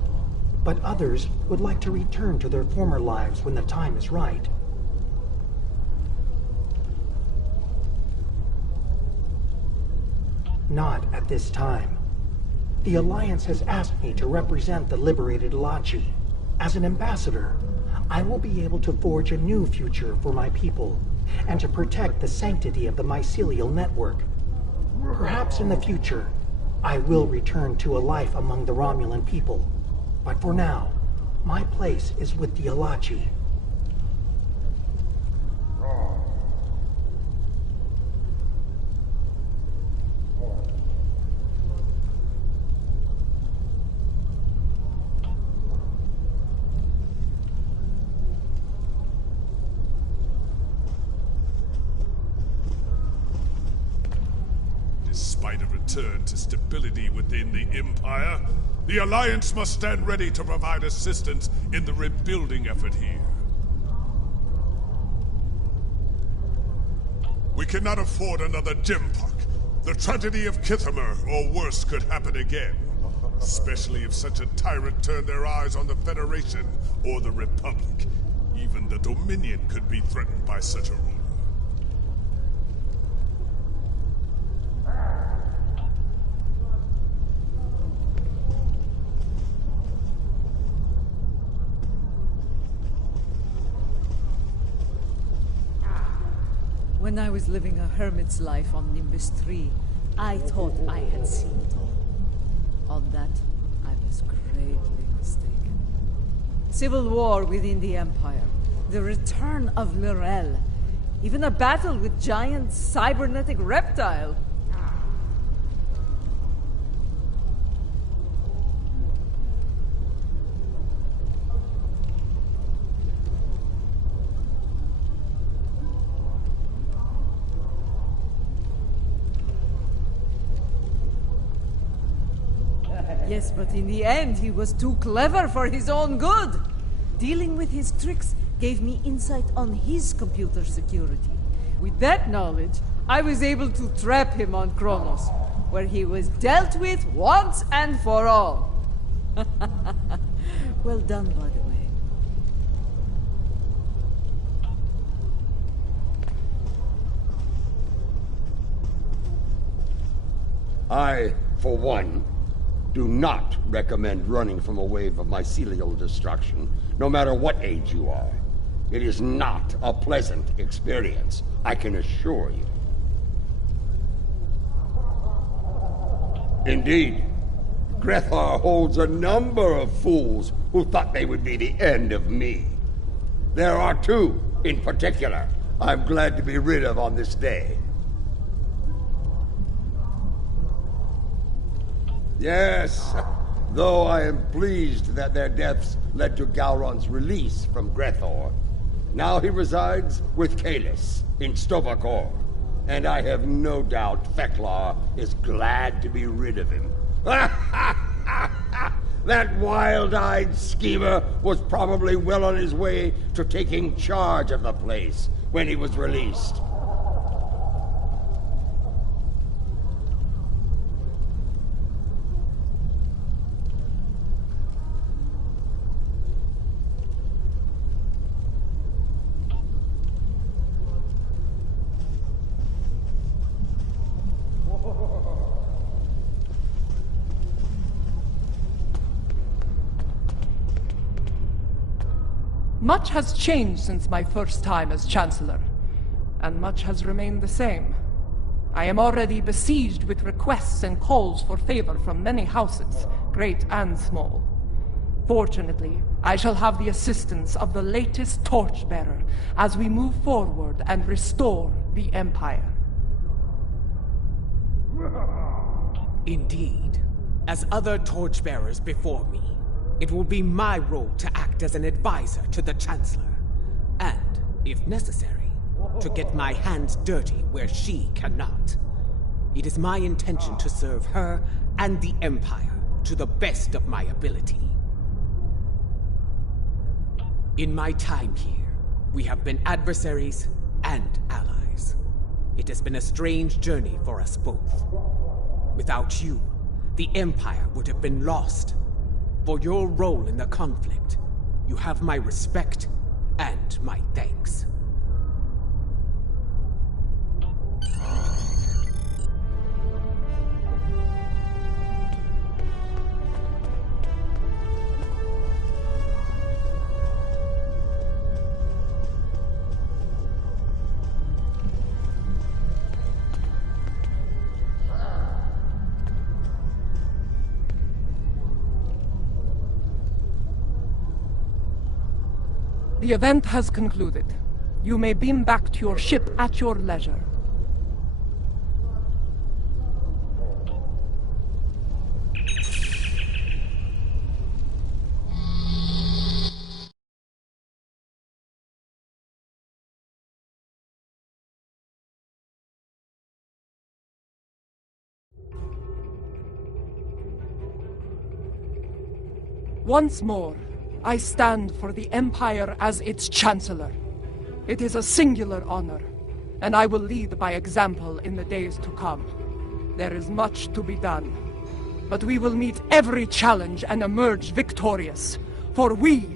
but others would like to return to their former lives when the time is right. Not at this time. The Alliance has asked me to represent the liberated Alachi. As an ambassador, I will be able to forge a new future for my people, and to protect the sanctity of the mycelial network. Perhaps in the future, I will return to a life among the Romulan people. But for now, my place is with the Alachi. Despite a return to stability within the Empire, the Alliance must stand ready to provide assistance in the rebuilding effort here. We cannot afford another Jimphok. The tragedy of Kithamer, or worse, could happen again. Especially if such a tyrant turned their eyes on the Federation or the Republic. Even the Dominion could be threatened by such a ruler. When I was living a hermit's life on Nimbus 3, I thought I had seen it all. On that, I was greatly mistaken. Civil war within the Empire, the return of Lorel, even a battle with giant cybernetic reptile. Yes, but in the end, he was too clever for his own good. Dealing with his tricks gave me insight on his computer security. With that knowledge, I was able to trap him on Kronos, where he was dealt with once and for all. Well done, by the way. I, for one, do not recommend running from a wave of mycelial destruction, no matter what age you are. It is not a pleasant experience, I can assure you. Indeed, Grethar holds a number of fools who thought they would be the end of me. There are two, in particular, I'm glad to be rid of on this day. Yes, Though I am pleased that their deaths led to Gowron's release from Grethor. Now he resides with Kalis in Sto-vo-kor, and I have no doubt Feklar is glad to be rid of him. That wild-eyed schemer was probably well on his way to taking charge of the place when he was released. Much has changed since my first time as Chancellor, and much has remained the same. I am already besieged with requests and calls for favor from many houses, great and small. Fortunately, I shall have the assistance of the latest torchbearer as we move forward and restore the Empire. Indeed. As other torchbearers before me, it will be my role to act as an advisor to the Chancellor, and, if necessary, to get my hands dirty where she cannot. It is my intention to serve her and the Empire to the best of my ability. In my time here, we have been adversaries and allies. It has been a strange journey for us both. Without you, the Empire would have been lost. For your role in the conflict, you have my respect and my thanks. The event has concluded. You may beam back to your ship at your leisure. Once more, I stand for the Empire as its Chancellor. It is a singular honor, and I will lead by example in the days to come. There is much to be done, but we will meet every challenge and emerge victorious, for we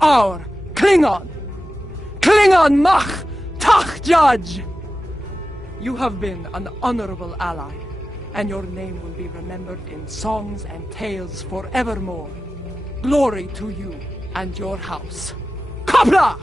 are Klingon! Klingon Mach Tach Judge! You have been an honorable ally, and your name will be remembered in songs and tales forevermore. Glory to you and your house. Qapla'!